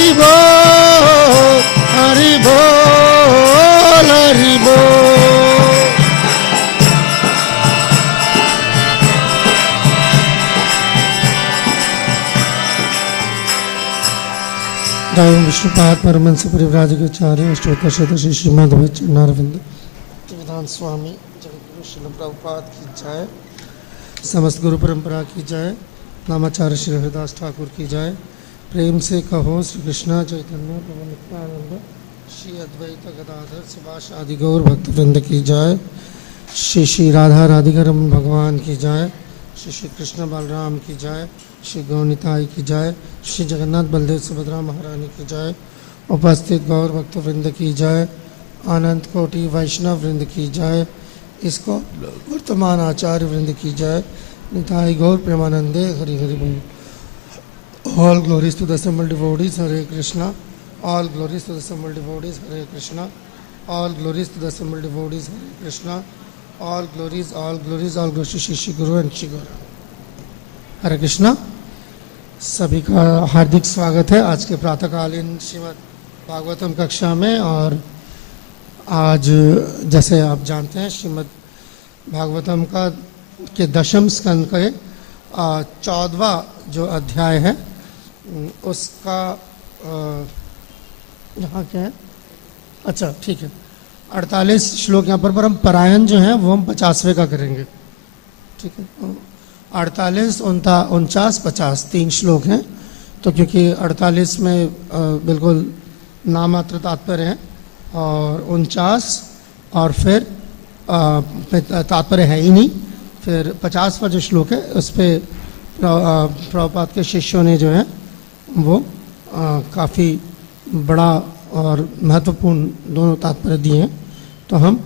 हरि बोल हरि बोल हरि बोल। जय विष्णुपाद परमहंस परिव्राजकाचार्य अष्टोत्तर शतश्री श्रीमद् चरणारविंद विधान स्वामी जगद्गुरु श्रील प्रभुपाद की जय। समस्त गुरु परंपरा की जय। नामाचार्य श्री हरिदास ठाकुर की जय। प्रेम से कहो श्री कृष्ण चैतन्य प्रभु नित्यानंद श्री अद्वैत गदाधर सुभाष आदि गौर भक्तवृंद की जय। श्री श्री राधा राधिका रमन भगवान की जय। श्री श्री कृष्ण बलराम की जय। श्री गौनिताई की जय। श्री जगन्नाथ बलदेव सुभद्रा महारानी की जय। उपस्थित गौर भक्तवृंद की जय। अनंत कोटि वैष्णव वृंद की जय। इसको वर्तमान आचार्य वृंद की जय। निताई गौर प्रेमानंदे हरि हरि बोल। All glories to the assembled devotees, Hare Krishna. All glories to the assembled devotees, Hare Krishna. All glories to the assembled devotees, Hare Krishna. All glories to Shri Guru and Shri Guru. हरे कृष्णा। सभी का हार्दिक स्वागत है आज के प्रातःकालीन श्रीमद् भागवतम कक्षा में। और आज जैसे आप जानते हैं श्रीमद् भागवतम का के दशम स्कंद के 14वां जो अध्याय है उसका यहाँ क्या है, अच्छा ठीक है, 48 श्लोक यहाँ पर हम पारायण जो है वो हम 50वें का करेंगे। ठीक है, 48, 49, 50 3 श्लोक हैं। तो क्योंकि 48 में बिल्कुल नामात्र तात्पर्य है और 49 और फिर तात्पर्य है ही नहीं, फिर 50वां जो श्लोक है उस पर प्रभुपाद के शिष्यों ने जो है वो काफ़ी बड़ा और महत्वपूर्ण दोनों तात्पर्य दिए हैं। तो हम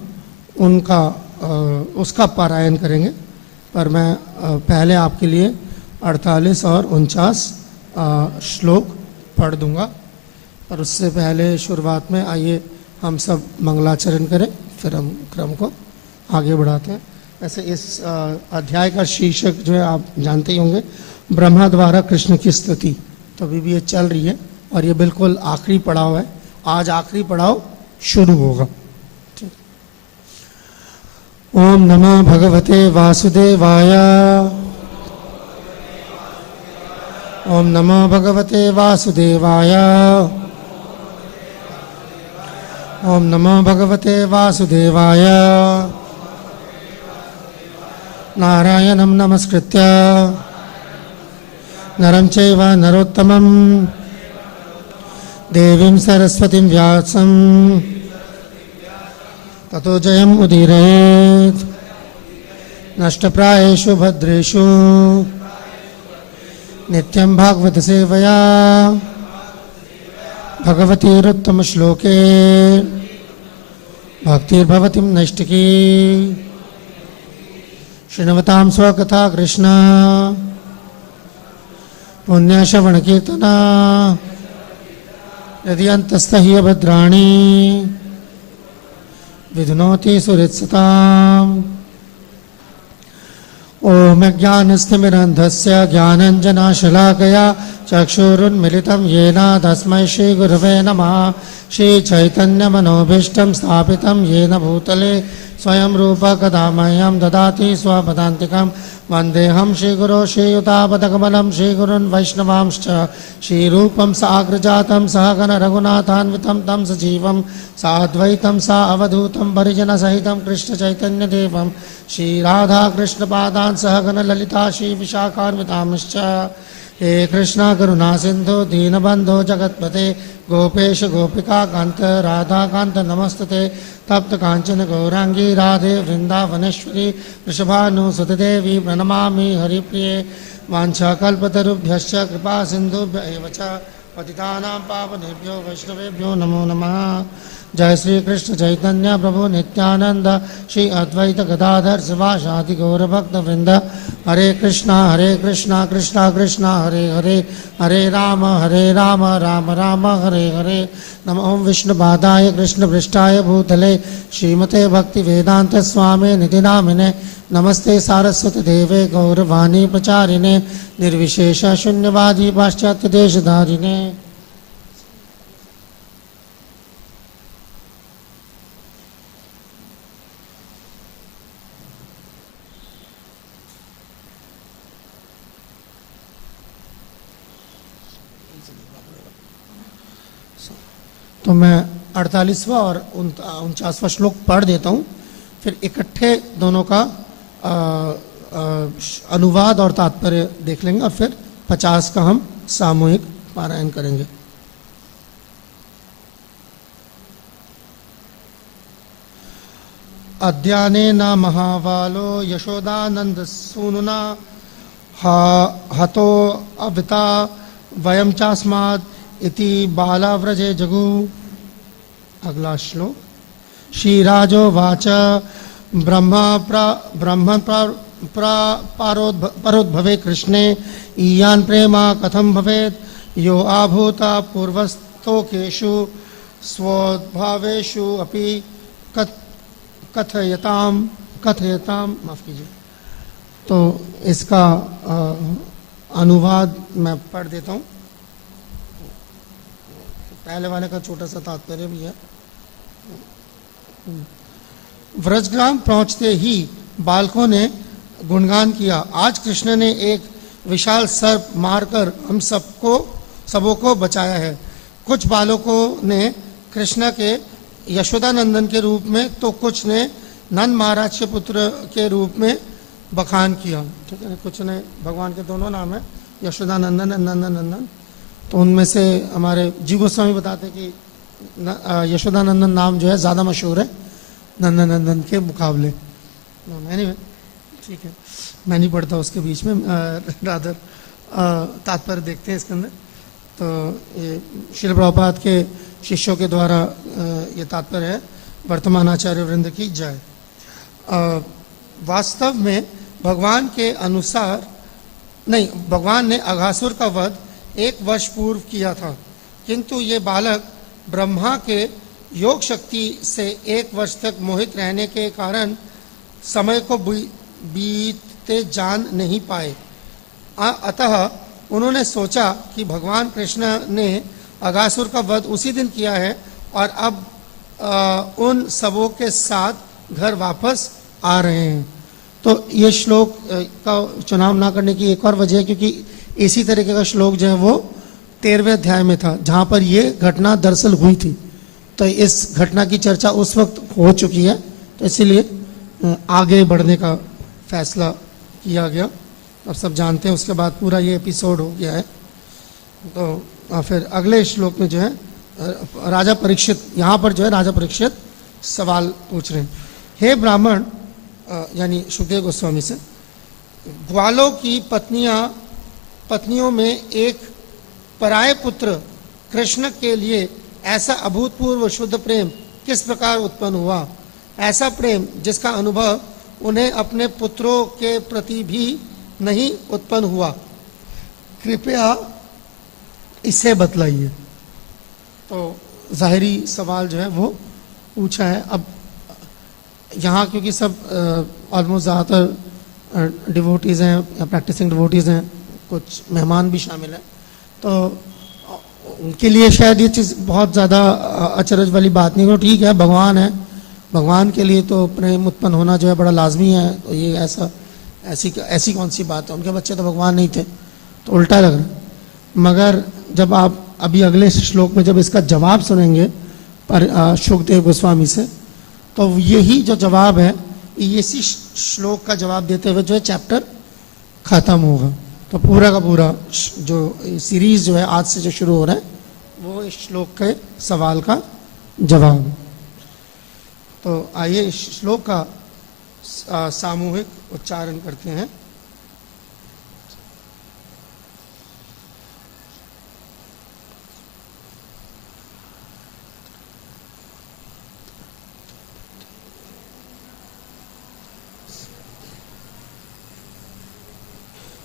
उनका उसका पारायण करेंगे। पर मैं पहले आपके लिए 48 और 49 श्लोक पढ़ दूंगा। और उससे पहले शुरुआत में आइए हम सब मंगलाचरण करें, फिर हम क्रम को आगे बढ़ाते हैं। ऐसे इस अध्याय का शीर्षक जो है आप जानते ही होंगे, ब्रह्मा द्वारा कृष्ण की स्तुति। तो अभी भी ये चल रही है और ये बिल्कुल आखिरी पड़ाव है। आज आखिरी पड़ाव शुरू होगा। ओम नमः भगवते वासुदेवाय। ओम नमः भगवते वासुदेवाय। ओम नमः भगवते वासुदेवाय। नारायणं नमस्कृत्य नरं चैव नरोत्तमं देवीं सरस्वतीं व्यासं ततो जयम् उदीरयेत्। नष्टप्रायेषु भद्रेषु नित्यं भागवत सेवया भगवतीरुत्तमश्लोके भक्तिर्भवतीं नैष्टिकी। शृण्वतां स्वकथा कृष्ण पुण्यश्रवणकीर्तना यदि अन्तस्तह्य भद्राणि विधुनोति सुहृत्सताम्। ओम ज्ञानस्तिमिरन्धस्य ज्ञानञ्जनशलाकया चक्षुरुन्मिलितं येन तस्मै श्रीगुरवे नमः। श्रीचैतन्यमनोभीष्टं स्थापितं येन भूतले स्वयं रूप कदा मह्यं ददाति स्वपदान्तिकं। वन्देऽहं श्रीगुरो श्रीयुतापदकमलं श्रीगुरुन् वैष्णवांश्च। श्रीरूपं साग्रजातं सहगण रघुनाथान्वितं तं सजीवं साद्वैतं सा अवधूतं परिजनसहितं कृष्णचैतन्यदेवं श्रीराधाकृष्णपादान् सहगण ललिता श्रीविशाखान्वितांश्च। हे कृष्णा करुणा सिंधु दीनबंधो जगत्पते गोपेश गोपिका कांत राधा कांत नमस्तते। तप्त कांचन गौरांगी राधे वृंदावनेश्वरी वृषभानुसुते देवी प्रणमामि हरिप्रिये। वाञ्छाकल्पतरुभ्यश्च कृपा सिंधुभ्य एव च पतितानां पावनेभ्यो वैष्णवेभ्यो नमो नमः। जय श्री कृष्ण चैतन्य प्रभु नित्यानंद श्री अद्वैत गदाधर शिवासादि गौरभक्तवृंद। हरे कृष्णा कृष्णा कृष्णा हरे हरे हरे राम राम राम हरे हरे। नमो ओम विष्णुपादाय कृष्णपृष्ठाय भूतले श्रीमते भक्तिवेदांत स्वामी निधि नामिने। नमस्ते सारस्वती देवे गौरवाणी प्रचारिणे निर्विशेष शून्यवादी पाश्चात्य देशधारिणे। तो मैं 48वां और 49वां श्लोक पढ़ देता हूँ, फिर इकट्ठे दोनों का अनुवाद और तात्पर्य देख लेंगे और फिर 50 का हम सामूहिक पारायण करेंगे। अद्याने न महाबालो यशोदानंद सूनुना हतो अविता वयम चास्माद इति बालाव्रजे जगु। अगला श्लोक। श्रीराजो वाच ब्रह्म परोद्भवे कृष्णे ईयान प्रेमा कथम भवेत् यो आभूता पूर्वस्तोकेषु स्वोद्भावेषु अपि कथयताम माफ कीजिए। तो इसका अनुवाद मैं पढ़ देता हूँ। पहले वाले का छोटा सा तात्पर्य भी है। व्रजग्राम पहुंचते ही बालकों ने गुणगान किया। आज कृष्ण ने एक विशाल सर्प मारकर हम सबों को बचाया है। कुछ बालकों ने कृष्ण के यशोदानंदन के रूप में तो कुछ ने नंद महाराज के पुत्र के रूप में बखान किया। ठीक है, कुछ ने, भगवान के दोनों नाम है, यशोदानंदन और नंदनंदन। तो उनमें से हमारे जी गोस्वामी बताते कि यशोदानंदन नाम जो है ज़्यादा मशहूर है नंदनंदन के मुकाबले। मैंने ठीक है, मैं नहीं पढ़ता उसके बीच में, रादर तात्पर्य देखते हैं इसके अंदर। तो ये श्रील प्रभुपाद के शिष्यों के द्वारा ये तात्पर्य है। वर्तमान आचार्य वृंद की जय। वास्तव में भगवान के अनुसार नहीं, भगवान ने अघासुर का वध 1 वर्ष पूर्व किया था, किंतु ये बालक ब्रह्मा के योग शक्ति से 1 वर्ष तक मोहित रहने के कारण समय को बीतते जान नहीं पाए। अतः उन्होंने सोचा कि भगवान कृष्ण ने अघासुर का वध उसी दिन किया है और अब उन सबों के साथ घर वापस आ रहे हैं। तो ये श्लोक का चुनाव ना करने की एक और वजह है, क्योंकि इसी तरीके का श्लोक जो है वो 13वें अध्याय में था, जहाँ पर ये घटना दरअसल हुई थी। तो इस घटना की चर्चा उस वक्त हो चुकी है, तो इसीलिए आगे बढ़ने का फैसला किया गया। अब सब जानते हैं, उसके बाद पूरा ये एपिसोड हो गया है। तो फिर अगले श्लोक में जो है राजा परीक्षित, यहाँ पर जो है राजा परीक्षित सवाल पूछ रहे हैं। हे ब्राह्मण, यानी सुखदेव गोस्वामी से, ग्वालों की पत्नियों में एक पराये पुत्र कृष्ण के लिए ऐसा अभूतपूर्व शुद्ध प्रेम किस प्रकार उत्पन्न हुआ, ऐसा प्रेम जिसका अनुभव उन्हें अपने पुत्रों के प्रति भी नहीं उत्पन्न हुआ, कृपया इसे बतलाइए। तो जाहिरी सवाल जो है वो पूछा है। अब यहाँ क्योंकि सब ऑलमोस्ट ज़्यादातर डिवोटीज़ हैं या प्रैक्टिसिंग डिवोटीज़ हैं, कुछ मेहमान भी शामिल हैं, तो उनके लिए शायद ये चीज़ बहुत ज़्यादा अचरज वाली बात नहीं हो। ठीक है, भगवान है, भगवान के लिए तो प्रेम उत्पन्न होना जो है बड़ा लाजमी है। तो ये ऐसी कौन सी बात है, उनके बच्चे तो भगवान नहीं थे, तो उल्टा लग रहा है। मगर जब आप अभी अगले श्लोक में जब इसका जवाब सुनेंगे पर सुखदेव गोस्वामी से, तो यही जो जवाब है इसी श्लोक का जवाब देते हुए जो है चैप्टर खत्म होगा। तो पूरा का पूरा जो सीरीज जो है आज से जो शुरू हो रहा है वो इस श्लोक के सवाल का जवाब। तो आइए इस श्लोक का सामूहिक उच्चारण करते हैं।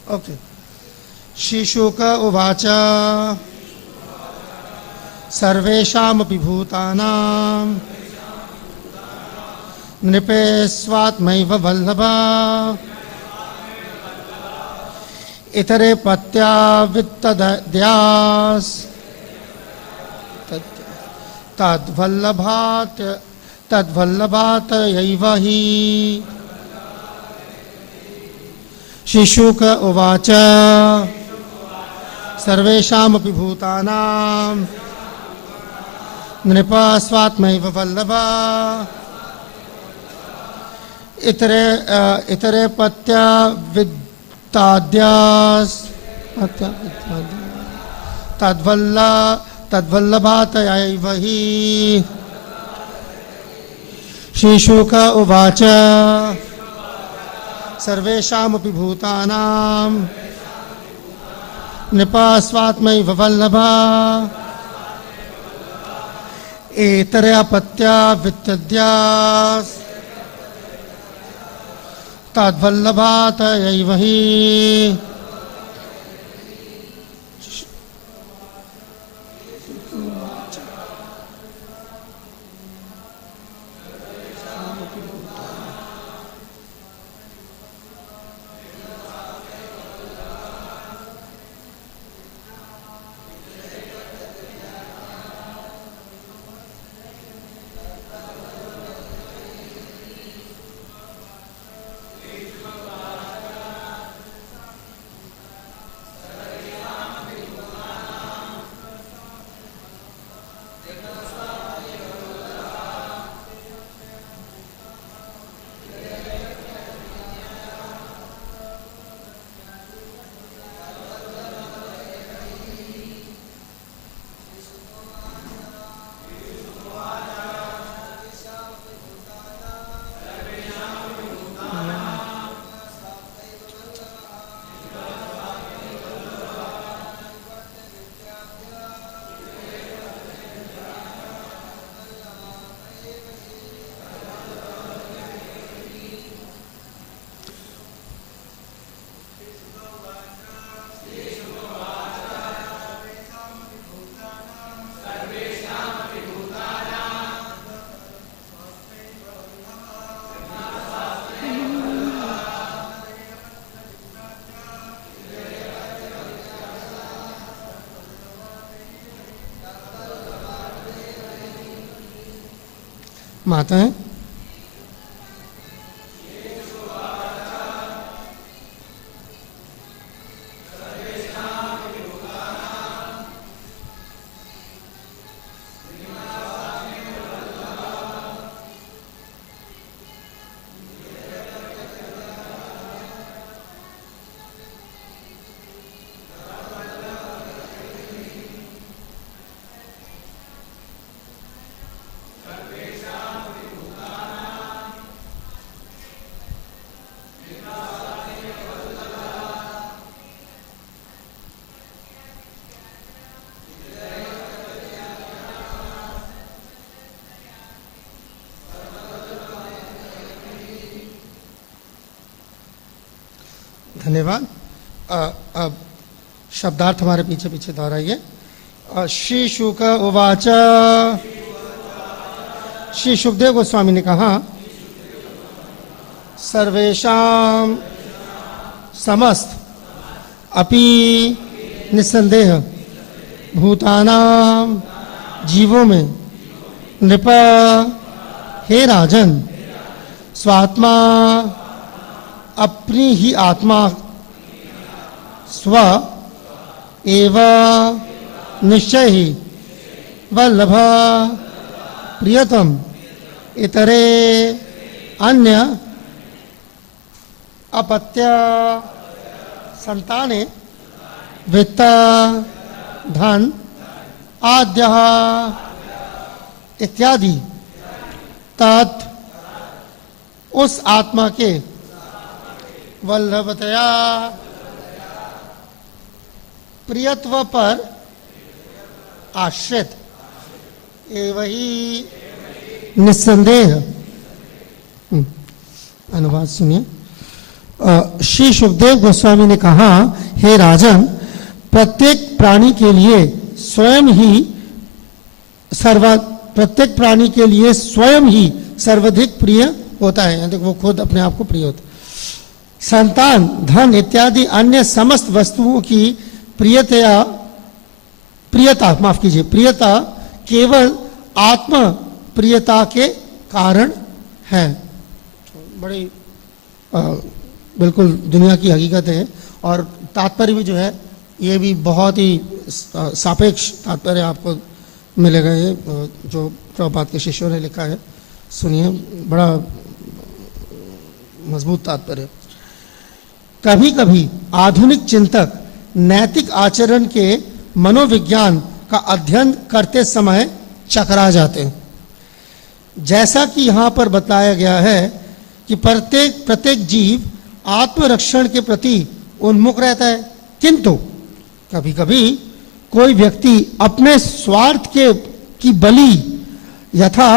ओके। श्रीशुक उवाच सर्वेषामपि भूतानां नृपे स्वात्मैव वल्लभा इतरे पत्या वित्तद्यास् तद्वल्लभात् यैव हि। श्रीशुक उवाच सर्वेषामपि भूतानां नृप स्वात्मैव वल्लभा इतरे पत्या वित्ताद्यास तद्वल्लभातयैव हि श्रीशुक उवाच सर्वेषामपि भूतानां नृप स्वात्मैव वल्लभा एतरेऽपत्या वित्तद्यास तद्वल्लभातयैव हि माताएं धन्यवाद। अब शब्दार्थ हमारे पीछे पीछे दोहराइए। श्री शुक उवाच, श्री सुखदेव गोस्वामी ने कहा, सर्वेषां समस्त अपि निस्संदेह भूतानां जीवों में नृप हे राजन स्वात्मा अपनी ही आत्मा स्व एव निश्चय ही वल्लभ प्रियतम इतरे अन्य अपत्य संताने वित्त धन आद्य इत्यादि तत् उस आत्मा के वल्लभतया प्रियत्व पर आश्रित एवं ही निस्संदेह। अनुवाद सुनिए। श्री सुखदेव गोस्वामी ने कहा, हे राजन, प्रत्येक प्राणी के लिए स्वयं ही सर्वाधिक प्रिय होता है, यानी वो खुद अपने आप को प्रिय होता है। संतान, धन इत्यादि अन्य समस्त वस्तुओं की प्रियता केवल आत्म प्रियता के कारण है। बड़ी बिल्कुल दुनिया की हकीकत है। और तात्पर्य भी जो है ये भी बहुत ही सापेक्ष तात्पर्य आपको मिलेगा। ये जो प्रभुपाद के शिष्यों ने लिखा है, सुनिए, बड़ा मजबूत तात्पर्य। कभी कभी आधुनिक चिंतक नैतिक आचरण के मनोविज्ञान का अध्ययन करते समय चकरा जाते हैं। जैसा कि यहाँ पर बताया गया है कि प्रत्येक जीव आत्मरक्षण के प्रति उन्मुख रहता है, किंतु कभी कभी कोई व्यक्ति अपने स्वार्थ की बलि यथा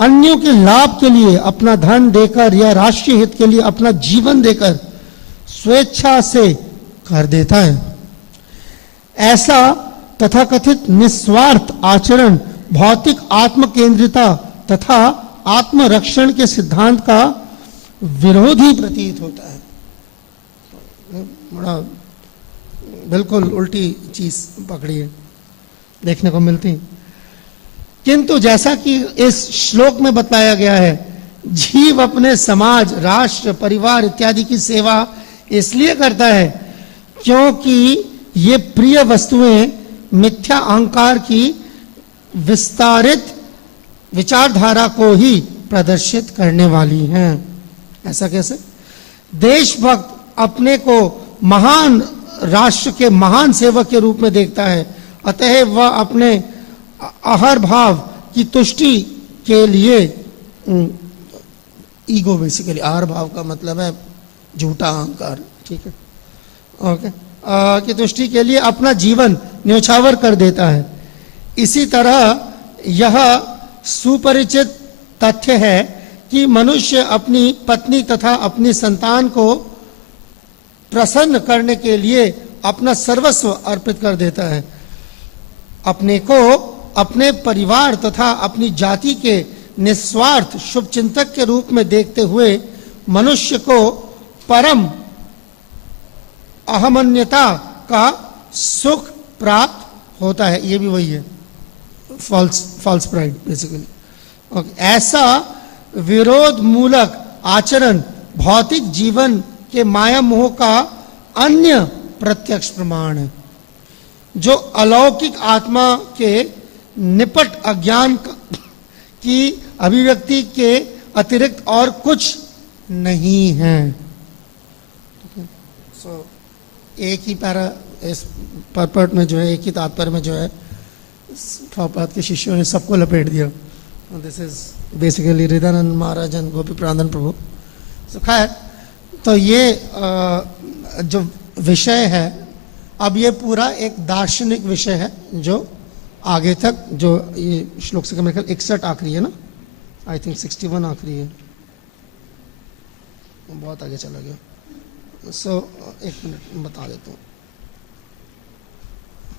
अन्यों के लाभ के लिए अपना धन देकर या राष्ट्रीय हित के लिए अपना जीवन देकर स्वेच्छा से कर देता है। ऐसा तथाकथित निस्वार्थ आचरण भौतिक आत्मकेंद्रिता तथा आत्मरक्षण के सिद्धांत का विरोधी प्रतीत होता है। बड़ा बिल्कुल उल्टी चीज पकड़ी है, देखने को मिलती। किंतु जैसा कि इस श्लोक में बताया गया है, जीव अपने समाज, राष्ट्र, परिवार इत्यादि की सेवा इसलिए करता है क्योंकि ये प्रिय वस्तुएं मिथ्या अहंकार की विस्तारित विचारधारा को ही प्रदर्शित करने वाली हैं। ऐसा कैसे? देशभक्त अपने को महान राष्ट्र के महान सेवक के रूप में देखता है, अतः वह अपने अहर भाव की तुष्टि के लिए, ईगो बेसिकली, अहर भाव का मतलब है झूठा अहंकार, ठीक है, ओके, की तुष्टि के लिए अपना जीवन न्यौछावर कर देता है। इसी तरह यह सुपरिचित तथ्य है कि मनुष्य अपनी पत्नी तथा अपनी संतान को प्रसन्न करने के लिए अपना सर्वस्व अर्पित कर देता है। अपने को अपने परिवार तथा अपनी जाति के निस्वार्थ शुभचिंतक के रूप में देखते हुए मनुष्य को परम अहमन्यता का सुख प्राप्त होता है। ये भी वही है, फॉल्स प्राइड बेसिकली। ऐसा विरोध मूलक आचरण भौतिक जीवन के माया मोह का अन्य प्रत्यक्ष प्रमाण है, जो अलौकिक आत्मा के निपट अज्ञान की अभिव्यक्ति के अतिरिक्त और कुछ नहीं है। सो एक ही पैरा इस परपट में जो है, एक ही तात्पर्य में जो है, प्रभुपाद के शिष्यों ने सबको लपेट दिया। This is basically Hridayananda Maharaj and Gopi Prananda Prabhu. So खैर, तो ये जो विषय है, अब ये पूरा एक दार्शनिक विषय है जो आगे तक, जो ये श्लोक से मेरे ख्याल 61 आखिरी है ना, आई थिंक 61 आखिरी है, बहुत आगे चला गया। सो एक मिनट बता देता हूँ।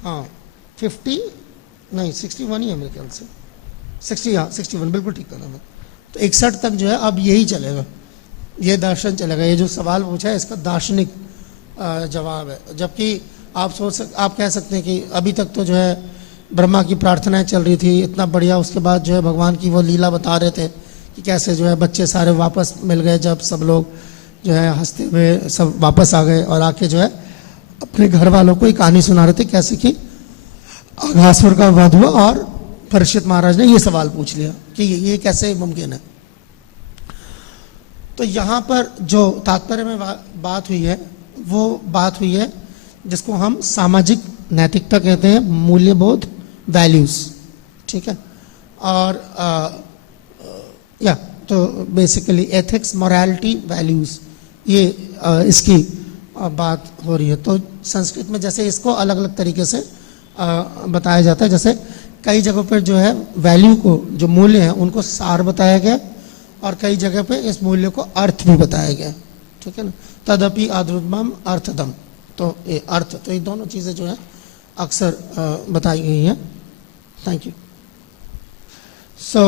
हाँ 50 नहीं 61 ही है मेरे ख्याल से, 60, हाँ 61 बिल्कुल ठीक कर रहा मैं। तो 61 तक जो है अब यही चलेगा, ये दर्शन चलेगा। ये जो सवाल पूछा है इसका दार्शनिक जवाब है। जबकि आप कह सकते हैं कि अभी तक तो जो है ब्रह्मा की प्रार्थनाएं चल रही थी, इतना बढ़िया, उसके बाद जो है भगवान की वो लीला बता रहे थे कि कैसे जो है बच्चे सारे वापस मिल गए, जब सब लोग जो है हंसते हुए सब वापस आ गए और आके जो है अपने घर वालों को एक कहानी सुना रहे थे, कैसे कि अघासुर का वध हुआ। और परीक्षित महाराज ने ये सवाल पूछ लिया कि ये कैसे मुमकिन है। तो यहाँ पर जो तात्पर्य में बात हुई है, वो बात हुई है जिसको हम सामाजिक नैतिकता कहते हैं, मूल्यबोध, वैल्यूज, ठीक है। और या तो बेसिकली एथिक्स, मोरालिटी, वैल्यूज, ये इसकी बात हो रही है। तो संस्कृत में जैसे इसको अलग अलग तरीके से बताया जाता है, जैसे कई जगहों पर जो है वैल्यू को, जो मूल्य हैं, उनको सार बताया गया, और कई जगह पे इस मूल्य को अर्थ भी बताया गया, ठीक है ना। तदपि आद्रुतम अर्थदम, तो ये अर्थ, तो ये दोनों चीजें जो है अक्सर बताई गई हैं। Thank you. सो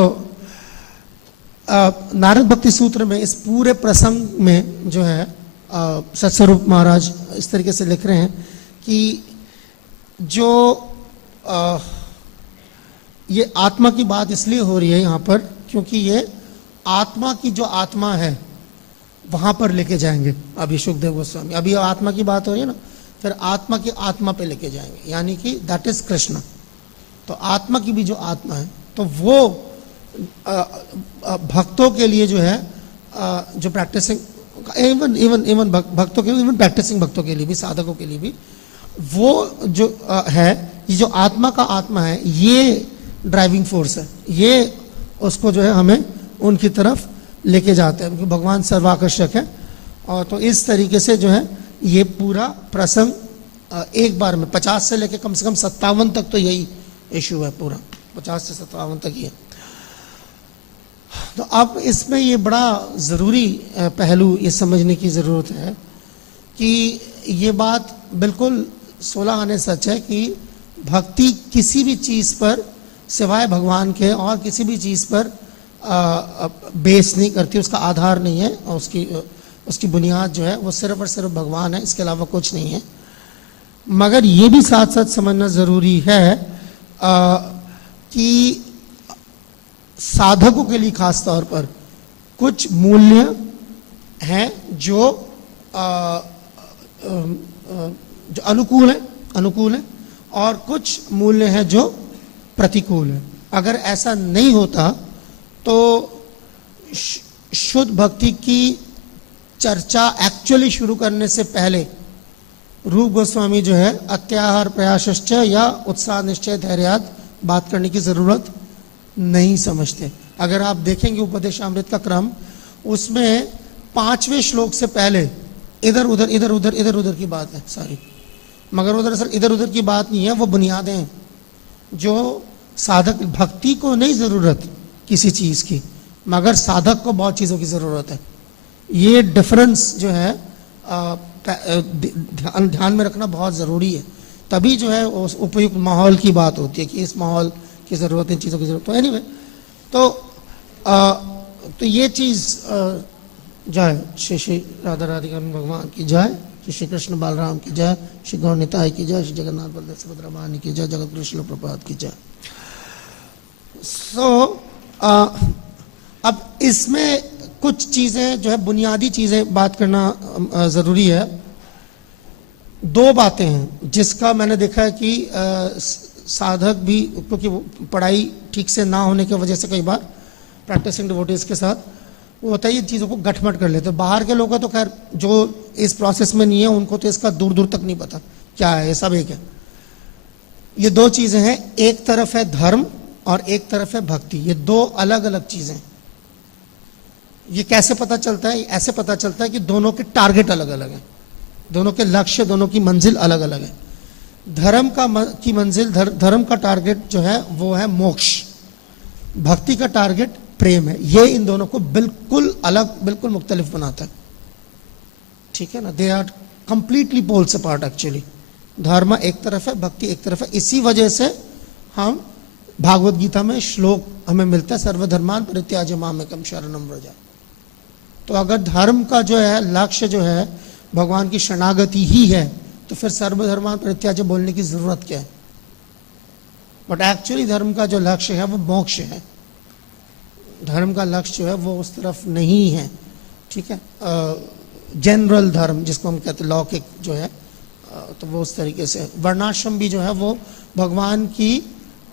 नारद भक्ति सूत्र में इस पूरे प्रसंग में जो है सत्स्वरूप महाराज इस तरीके से लिख रहे हैं कि जो ये आत्मा की बात इसलिए हो रही है यहाँ पर क्योंकि ये आत्मा की जो आत्मा है वहां पर लेके जाएंगे। अभी सुखदेव गोस्वामी, अभी आत्मा की बात हो रही है ना, फिर आत्मा की आत्मा पे लेके जाएंगे, यानी कि दैट इज कृष्ण। तो आत्मा की भी जो आत्मा है, तो वो भक्तों के लिए जो है जो प्रैक्टिसिंग, इवन भक्तों के लिए, इवन प्रैक्टिसिंग भक्तों के लिए भी, साधकों के लिए भी, वो जो है, ये जो आत्मा का आत्मा है, ये ड्राइविंग फोर्स है। ये उसको जो है हमें उनकी तरफ लेके जाते हैं, क्योंकि भगवान सर्वाकर्षक है। और तो इस तरीके से जो है ये पूरा प्रसंग एक बार में 50 से लेके कम से कम 57 तक तो यही इशू है, पूरा 50 से 57 तक ही है। तो अब इसमें ये बड़ा ज़रूरी पहलू ये समझने की ज़रूरत है कि ये बात बिल्कुल 16 आने सच है कि भक्ति किसी भी चीज़ पर सिवाय भगवान के और किसी भी चीज़ पर बेस नहीं करती, उसका आधार नहीं है, और उसकी बुनियाद जो है वो सिर्फ और सिर्फ भगवान है, इसके अलावा कुछ नहीं है। मगर ये भी साथ साथ समझना ज़रूरी है कि साधकों के लिए खास तौर पर कुछ मूल्य हैं जो जो अनुकूल है और कुछ मूल्य हैं जो प्रतिकूल है। अगर ऐसा नहीं होता तो शुद्ध भक्ति की चर्चा एक्चुअली शुरू करने से पहले रूप गोस्वामी जो है अत्याहार प्रयासश्च या उत्साह निश्चय धैर्याद बात करने की जरूरत नहीं समझते। अगर आप देखेंगे उपदेशामृत का क्रम, उसमें 5वें श्लोक से पहले इधर उधर की बात है सारी, मगर वो दरअसल इधर उधर की बात नहीं है, वो बुनियादें हैं जो साधक, भक्ति को नहीं जरूरत किसी चीज की, मगर साधक को बहुत चीजों की जरूरत है। ये डिफरेंस जो है ध्यान में रखना बहुत जरूरी है, तभी जो है उस उपयुक्त माहौल की बात होती है कि इस माहौल की जरूरत, इन चीजों की जरूरत। तो एनीवे, तो ये चीज जय श्री श्री राधा राधिका भगवान की जय, श्री कृष्ण बालराम की जय, श्री गौर निताई की जय, श्री जगन्नाथ बलदेव सुभद्रा महारानी की जय, जगत गुरु श्रील प्रभुपाद की जय। अब इसमें कुछ चीजें जो है बुनियादी चीजें बात करना जरूरी है। 2 बातें हैं जिसका मैंने देखा है कि साधक भी, क्योंकि पढ़ाई ठीक से ना होने की वजह से कई बार प्रैक्टिसिंग डिवोटीज के साथ वो होता है ये चीज़ों को गठमट कर लेते। बाहर के लोग तो खैर जो इस प्रोसेस में नहीं है उनको तो इसका दूर दूर तक नहीं पता क्या है, ये सब एक है। ये 2 चीजें हैं, एक तरफ है धर्म और एक तरफ है भक्ति। ये 2 अलग अलग चीजें। ये कैसे पता चलता है? ऐसे पता चलता है कि दोनों के टारगेट अलग अलग हैं, दोनों के लक्ष्य, दोनों की मंजिल अलग अलग है। धर्म की मंजिल, धर्म का टारगेट जो है वो है मोक्ष, भक्ति का टारगेट प्रेम है। ये इन दोनों को बिल्कुल अलग, बिल्कुल मुख्तलिफ बनाता है, ठीक है ना। They are completely poles apart actually. धर्म एक तरफ है, भक्ति एक तरफ है। इसी वजह से हम भागवत गीता में श्लोक हमें मिलता है, सर्वधर्मान परित्याज्य मामेकं शरणं व्रज। तो अगर धर्म का जो है लक्ष्य जो है भगवान की शरणागति ही है, तो फिर सर्वधर्मान परित्याज्य बोलने की जरूरत क्या है? बट एक्चुअली धर्म का जो लक्ष्य है वो मोक्ष है। धर्म का लक्ष्य जो है वो उस तरफ नहीं है, ठीक है। जनरल धर्म जिसको हम कहते हैं, लौकिक जो है, तो वो उस तरीके से। वर्णाश्रम भी जो है वो भगवान की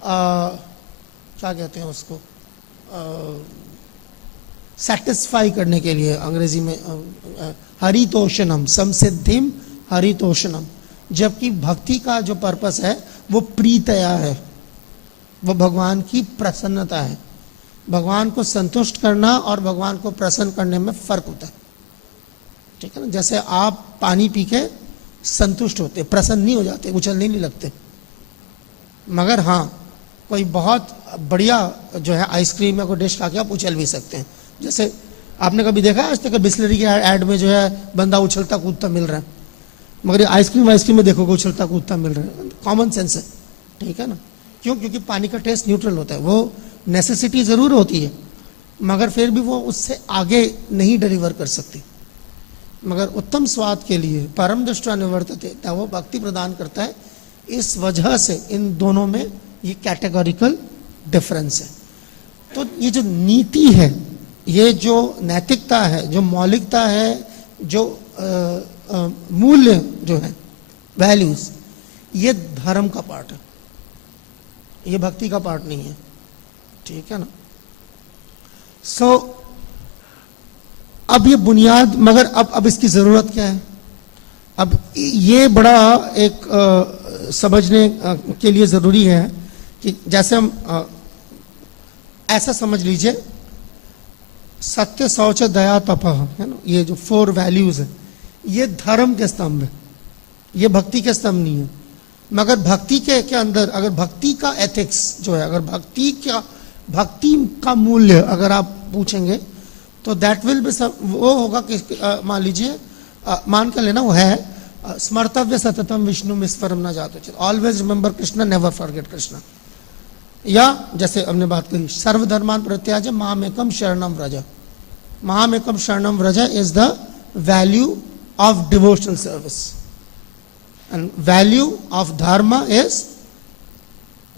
क्या कहते हैं उसको, सेटिस्फाई करने के लिए, अंग्रेजी में हरितोषणम, समसिद्धिम हरितोषणम। जबकि भक्ति का जो पर्पस है वो प्रीतया है, वो भगवान की प्रसन्नता है। भगवान को संतुष्ट करना और भगवान को प्रसन्न करने में फर्क होता है, ठीक है ना। जैसे आप पानी पी के संतुष्ट होते, प्रसन्न नहीं हो जाते, उछलने नहीं लगते। मगर हाँ, कोई बहुत बढ़िया जो है आइसक्रीम या कोई डिश खा के आप उछल भी सकते हैं। जैसे आपने कभी देखा आज तक बिस्लरी के ऐड में जो है बंदा उछलता कूदता मिल रहा है, मगर आइसक्रीम में देखोगे उछलता कूदता मिल रहा है। कॉमन सेंस है, ठीक है ना। क्यों? क्योंकि पानी का टेस्ट न्यूट्रल होता है। वो नेसेसिटी जरूर होती है, मगर फिर भी वो उससे आगे नहीं डिलीवर कर सकती। मगर उत्तम स्वाद के लिए परम दृष्टा निवर्तते, वो भक्ति प्रदान करता है। इस वजह से इन दोनों में ये कैटेगोरिकल डिफरेंस है। तो ये जो नीति है, ये जो नैतिकता है, जो मौलिकता है, जो मूल्य जो है, वैल्यूज, ये धर्म का पार्ट है, ये भक्ति का पार्ट नहीं है, ठीक है ना। सो अब ये बुनियाद, मगर अब इसकी जरूरत क्या है? अब ये बड़ा एक समझने के लिए जरूरी है कि जैसे हम ऐसा समझ लीजिए, सत्य शौच दया तपः, है ना, ये जो 4 वैल्यूज है, ये धर्म के स्तंभ है, ये भक्ति के स्तंभ नहीं है। मगर भक्ति के अंदर अगर भक्ति का एथिक्स जो है, अगर भक्ति का मूल्य अगर आप पूछेंगे तो दैट विल बी, वो होगा कि मान लीजिए, मान कर लेना वो है स्मर्तव्य सततम विष्णु विस्मरणं न जातु, always remember Krishna, never forget Krishna. या जैसे हमने बात करी, सर्वधर्मान परित्याज्य मामेकम शरणम व्रज, मामेकम शरणम Vraj is the value of devotional service, and value of धर्म इज,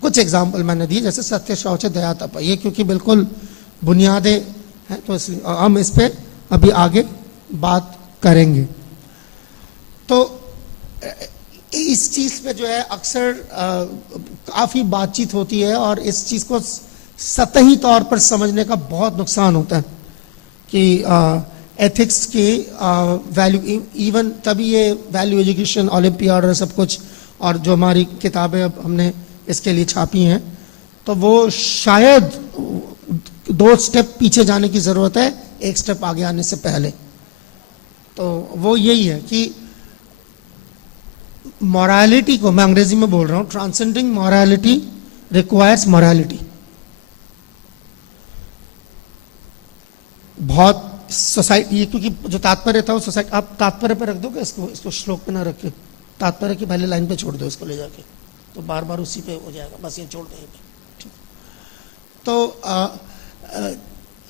कुछ एग्जाम्पल मैंने दिए जैसे सत्य शौच दया तप, ये क्योंकि बिल्कुल बुनियादें हैं तो इसलिए हम इस पे अभी आगे बात करेंगे। तो इस चीज पे जो है अक्सर काफी बातचीत होती है और इस चीज को सतही तौर पर समझने का बहुत नुकसान होता है कि एथिक्स की वैल्यू, इवन तभी ये वैल्यू एजुकेशन, ओलंपियाड और सब कुछ, और जो हमारी किताबें अब हमने इसके लिए छापी हैं, तो वो शायद 2 स्टेप पीछे जाने की जरूरत है 1 स्टेप आगे आने से पहले। तो वो यही है कि मॉरालिटी को, मैं अंग्रेजी में बोल रहा हूं, ट्रांसेंडिंग मॉरालिटी रिक्वायर्स मॉरालिटी। बहुत सोसाइटी, क्योंकि जो तात्पर्य था वो सोसाइटी, आप तात्पर्य पे रख दोगे इसको श्लोक पे ना रखे, तात्पर्य की पहले लाइन पे छोड़ दो इसको ले जाके, तो बार बार उसी पे हो जाएगा, बस ये छोड़ देंगे। तो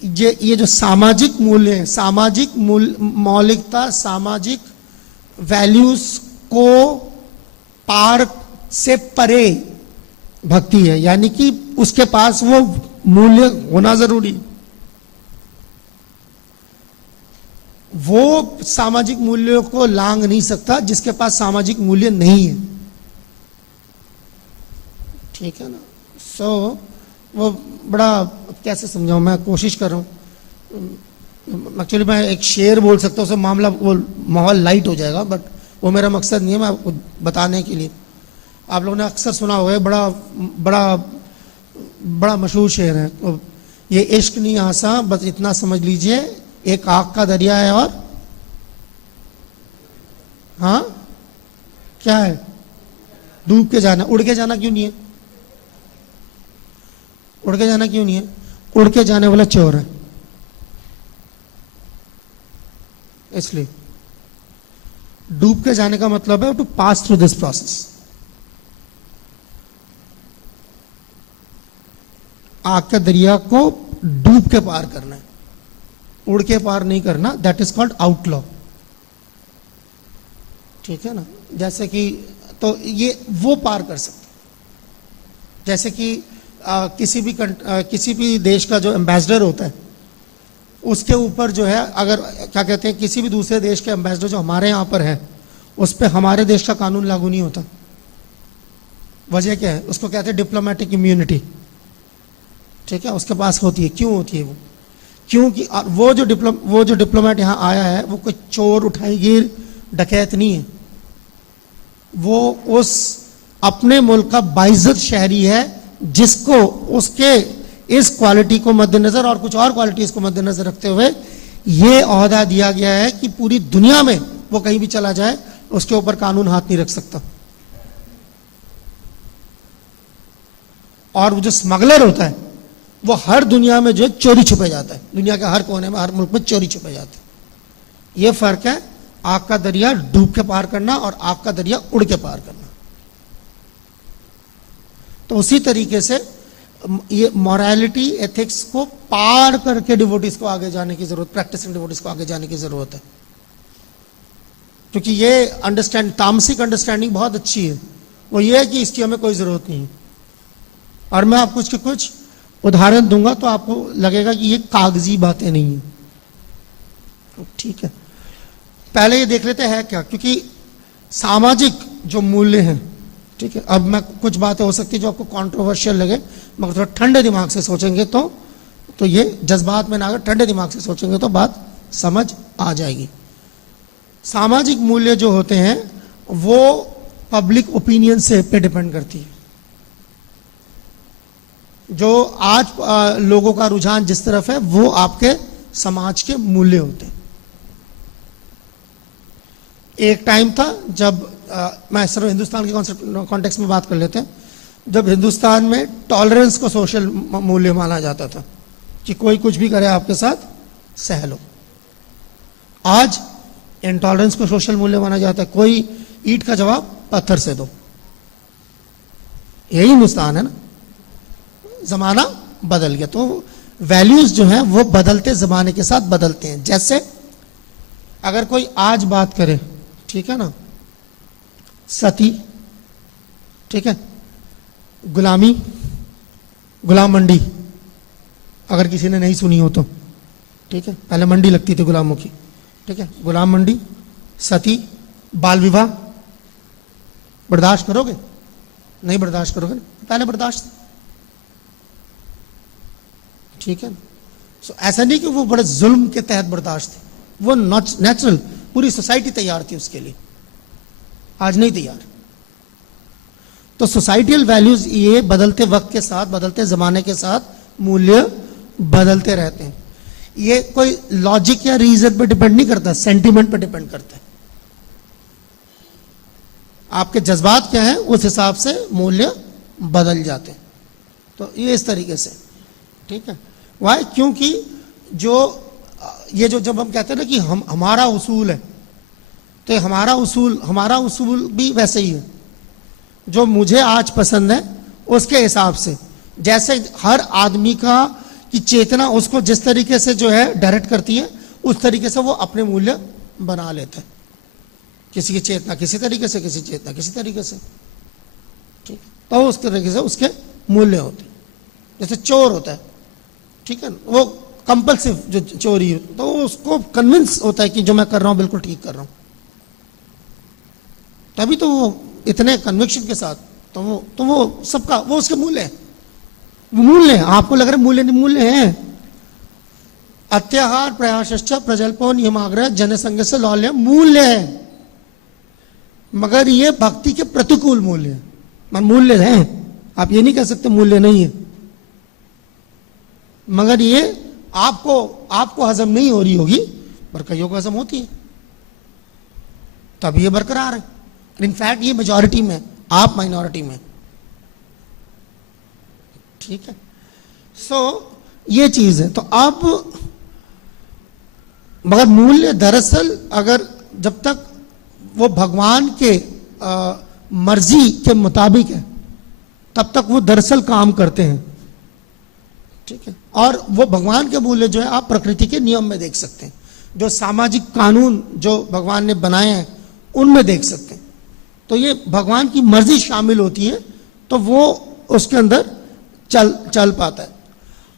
ये जो सामाजिक मूल्य है, सामाजिक मौलिकता, सामाजिक वैल्यूज को पार से परे भक्ति है, यानी कि उसके पास वो मूल्य होना जरूरी। वो सामाजिक मूल्यों को लांघ नहीं सकता जिसके पास सामाजिक मूल्य नहीं है, ठीक है ना। सो वो बड़ा, कैसे समझाऊं, मैं कोशिश कर रहा हूं। एक्चुअली मैं एक शेर बोल सकता हूं, मामला वो माहौल लाइट हो जाएगा, बट वो मेरा मकसद नहीं है, मैं आपको बताने के लिए। आप लोगों ने अक्सर सुना हुआ है, बड़ा बड़ा बड़ा मशहूर शेर है, तो ये इश्क नहीं आसा, बस इतना समझ लीजिए, एक आग का दरिया है और हाँ क्या है, डूब के जाना। उड़ के जाना क्यों नहीं है? उड़ के जाना क्यों नहीं है? उड़ के जाने वाला चोर है, इसलिए। डूब के जाने का मतलब है to pass through this process. आग के दरिया को डूब के पार करना है, उड़ के पार नहीं करना, दैट इज कॉल्ड आउटलॉ, ठीक है ना। जैसे कि तो ये वो पार कर सकते, जैसे कि किसी भी देश का जो एम्बेसडर होता है, उसके ऊपर जो है, अगर क्या कहते हैं, किसी भी दूसरे देश के एम्बेसडर जो हमारे यहाँ पर है, उस पर हमारे देश का कानून लागू नहीं होता। वजह क्या है? उसको कहते हैं डिप्लोमेटिक इम्यूनिटी, ठीक है, उसके पास होती है। क्यों होती है वो? क्योंकि वो जो डिप्लोमेट यहाँ आया है, वो कोई चोर, उठाईगीर, डकैत नहीं है, वो उस अपने मुल्क का बाइज्जत शहरी है, जिसको उसके इस क्वालिटी को मद्देनजर और कुछ और क्वालिटीज को मद्देनजर रखते हुए ये ओहदा दिया गया है कि पूरी दुनिया में वो कहीं भी चला जाए, उसके ऊपर कानून हाथ नहीं रख सकता। और वो जो स्मगलर होता है, वो हर दुनिया में जो है चोरी छुपे जाता है, दुनिया के हर कोने में, हर मुल्क में चोरी छुपे जाते हैं। ये फर्क है आग का दरिया डूब के पार करना और आग का दरिया उड़ के पार करना। तो उसी तरीके से ये मॉरलिटी, एथिक्स को पार करके डिवोटीज को आगे जाने की जरूरत, प्रैक्टिसिंग डिवोटीज को आगे जाने की जरूरत है। क्योंकि ये तामसिक अंडरस्टैंडिंग बहुत अच्छी है, वो ये है कि इसकी हमें कोई जरूरत नहीं है। और मैं आपको इसके कुछ उदाहरण दूंगा तो आपको लगेगा कि ये कागजी बातें नहीं है, ठीक है। पहले ये देख लेते हैं क्या, क्योंकि सामाजिक जो मूल्य हैं, ठीक है, अब मैं कुछ बातें हो सकती है जो आपको कंट्रोवर्शियल लगे, मगर थोड़ा ठंडे दिमाग से सोचेंगे तो ये जज्बात में ना आकर ठंडे दिमाग से सोचेंगे तो बात समझ आ जाएगी। सामाजिक मूल्य जो होते हैं वो पब्लिक ओपिनियन से पे डिपेंड करती है। जो आज लोगों का रुझान जिस तरफ है वो आपके समाज के मूल्य होते हैं। एक टाइम था जब मैं सिर्फ हिंदुस्तान के कॉन्टेक्स्ट में बात कर लेते हैं, जब हिंदुस्तान में टॉलरेंस को सोशल मूल्य माना जाता था कि कोई कुछ भी करे आपके साथ सह लो। आज इंटॉलरेंस को सोशल मूल्य माना जाता है, कोई ईंट का जवाब पत्थर से दो। यही हिंदुस्तान है ना। जमाना बदल गया, तो वैल्यूज जो है वो बदलते जमाने के साथ बदलते हैं। जैसे अगर कोई आज बात करे, ठीक है ना, सती, ठीक है, गुलामी, गुलाम मंडी, अगर किसी ने नहीं सुनी हो तो, ठीक है, पहले मंडी लगती थी गुलामों की, ठीक है, गुलाम मंडी, सती, बाल विवाह, बर्दाश्त करोगे? नहीं बर्दाश्त करोगे ना, पहले बर्दाश्त, ठीक है। सो ऐसा नहीं कि वो बड़े जुल्म के तहत बर्दाश्त थे, वो नेचुरल, पूरी सोसाइटी तैयार थी उसके लिए, आज नहीं तैयार। तो सोसाइटल वैल्यूज ये बदलते वक्त के साथ, बदलते जमाने के साथ मूल्य बदलते रहते हैं। ये कोई लॉजिक या रीजन पे डिपेंड नहीं करता, सेंटिमेंट पे डिपेंड करता है। आपके जज्बात क्या है उस हिसाब से मूल्य बदल जाते हैं। तो ये इस तरीके से, ठीक है। वाई? क्योंकि ये जो जब हम कहते हैं ना कि हमारा उसूल है, तो हमारा उसूल भी वैसे ही है। जो मुझे आज पसंद है उसके हिसाब से, जैसे हर आदमी की चेतना उसको जिस तरीके से जो है डायरेक्ट करती है, उस तरीके से वो अपने मूल्य बना लेता है। किसी की चेतना किसी तरीके से, किसी चेतना किसी तरीके से, ठीक है। तो उस तरीके से उसके मूल्य होते हैं। जैसे चोर होता है, ठीक है, वो कंपल्सिव जो चोरी है, तो उसको कन्विंस होता है कि जो मैं कर रहा हूं बिल्कुल ठीक कर रहा हूं, तभी तो वो इतने कन्विक्शन के साथ, तो वो सबका वो उसके मूल्य है, वो मूल्य है। आपको लग रहा है मूल्य नहीं, मूल्य है। अत्याहार प्रयाश्च प्रजल्पो नियमाग्रह जनसंघ से लौल्य मूल्य है, मगर ये भक्ति के प्रतिकूल मूल्य है। मन मूल्य है, आप ये नहीं कह सकते मूल्य नहीं है, मगर ये आपको हजम नहीं हो रही होगी, पर कईयों को हजम होती है, तब ये बरकरार है। इनफैक्ट ये मेजॉरिटी में, आप माइनॉरिटी में, ठीक है। सो ये चीज है। तो अब मगर मूल्य दरअसल अगर जब तक वो भगवान के मर्जी के मुताबिक है, तब तक वो दरअसल काम करते हैं, ठीक है। और वो भगवान के मूल्य जो है आप प्रकृति के नियम में देख सकते हैं, जो सामाजिक कानून जो भगवान ने बनाए हैं उनमें देख सकते हैं। तो ये भगवान की मर्जी शामिल होती है, तो वो उसके अंदर चल पाता है।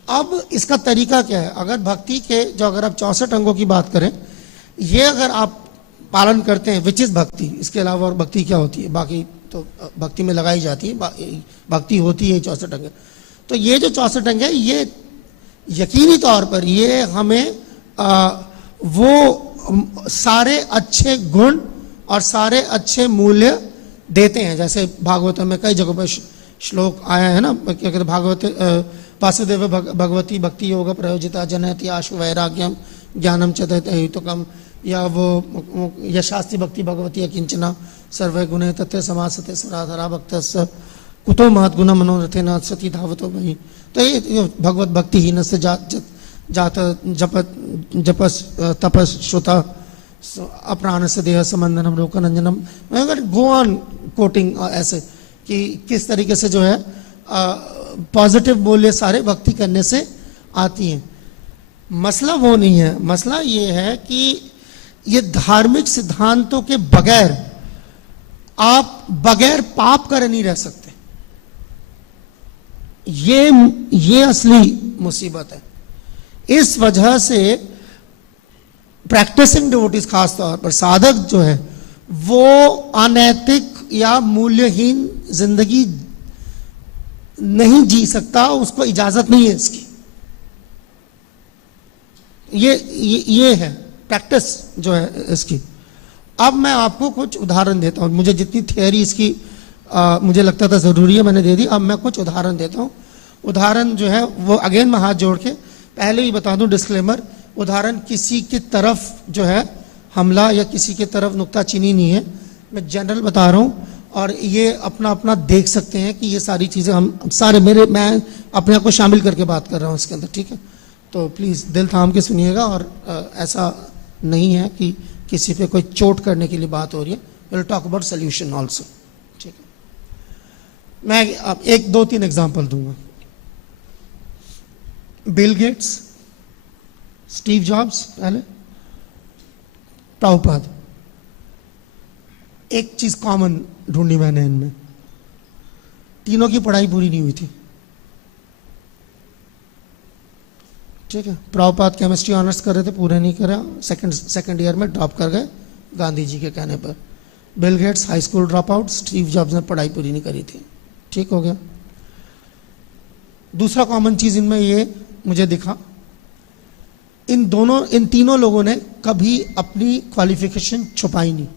अब इसका तरीका क्या है? अगर भक्ति के जो, अगर आप 64 अंगों की बात करें, ये अगर आप पालन करते हैं, विच इज भक्ति, इसके अलावा और भक्ति क्या होती है? बाकी तो भक्ति में लगाई जाती है, भक्ति होती है 64 अंग। तो ये जो 64 अंग है, ये यकीनी तौर पर ये हमें वो सारे अच्छे गुण और सारे अच्छे मूल्य देते हैं। जैसे भागवत में कई जगहों पर श्लोक आया है ना, क्या कहते भागवत, वासुदेव भगवती भक्ति योग प्रयोजिता जनयति आशु वैराग्यम ज्ञानम च दयते हेतुकम, या वो यशास्ति भक्ति भगवती किंचना सर्वे गुणे तथे समासते सुराधरा भक्तस्य कुतो महत गुण मनोरथे न सती धावतो भई। तो ये भगवत भक्ति ही न से जात जपस तपस श्रुता अप्राण से देह संबंधनम लोकनंजनम। अगर गो ऑन कोटिंग ऐसे कि किस तरीके से जो है पॉजिटिव मूल्य सारे भक्ति करने से आती हैं। मसला वो नहीं है, मसला ये है कि ये धार्मिक सिद्धांतों के बगैर आप बगैर पाप करे नहीं रह सकते। ये असली मुसीबत है। इस वजह से प्रैक्टिसिंग डिवोटीज, खास तौर पर साधक जो है, वो अनैतिक या मूल्यहीन जिंदगी नहीं जी सकता, उसको इजाजत नहीं है इसकी। ये है प्रैक्टिस जो है इसकी। अब मैं आपको कुछ उदाहरण देता हूं। मुझे जितनी थियोरी इसकी मुझे लगता था जरूरी है मैंने दे दी। अब मैं कुछ उदाहरण देता हूं। उदाहरण जो है वो अगेन मैं हाथ जोड़ के पहले ही बता दूं, डिस्क्लेमर, उदाहरण किसी की तरफ जो है हमला या किसी की तरफ नुक्ताचीनी नहीं है, मैं जनरल बता रहा हूं। और ये अपना अपना देख सकते हैं कि ये सारी चीजें हम सारे मैं अपने आप को शामिल करके बात कर रहा हूं इसके अंदर, ठीक है। तो प्लीज दिल थाम के सुनिएगा। और ऐसा नहीं है कि किसी पे कोई चोट करने के लिए बात हो रही है। Will talk about solution also, ठीक है। मैं अब 1, 2, 3 एग्जाम्पल दूंगा। बिल गेट्स, स्टीव जॉब्स, पहले प्रभुपाद। एक चीज कॉमन ढूंढी मैंने इनमें, तीनों की पढ़ाई पूरी नहीं हुई थी, ठीक है। प्रभुपाद केमिस्ट्री ऑनर्स कर रहे थे, पूरे नहीं करा, सेकंड ईयर में ड्रॉप कर गए गांधी जी के कहने पर। Bill Gates high school drop out, Steve jobs ने पढ़ाई पूरी नहीं करी थी, ठीक हो गया। दूसरा कॉमन चीज इनमें ये मुझे दिखा, इन तीनों लोगों ने कभी अपनी क्वालिफिकेशन छुपाई नहीं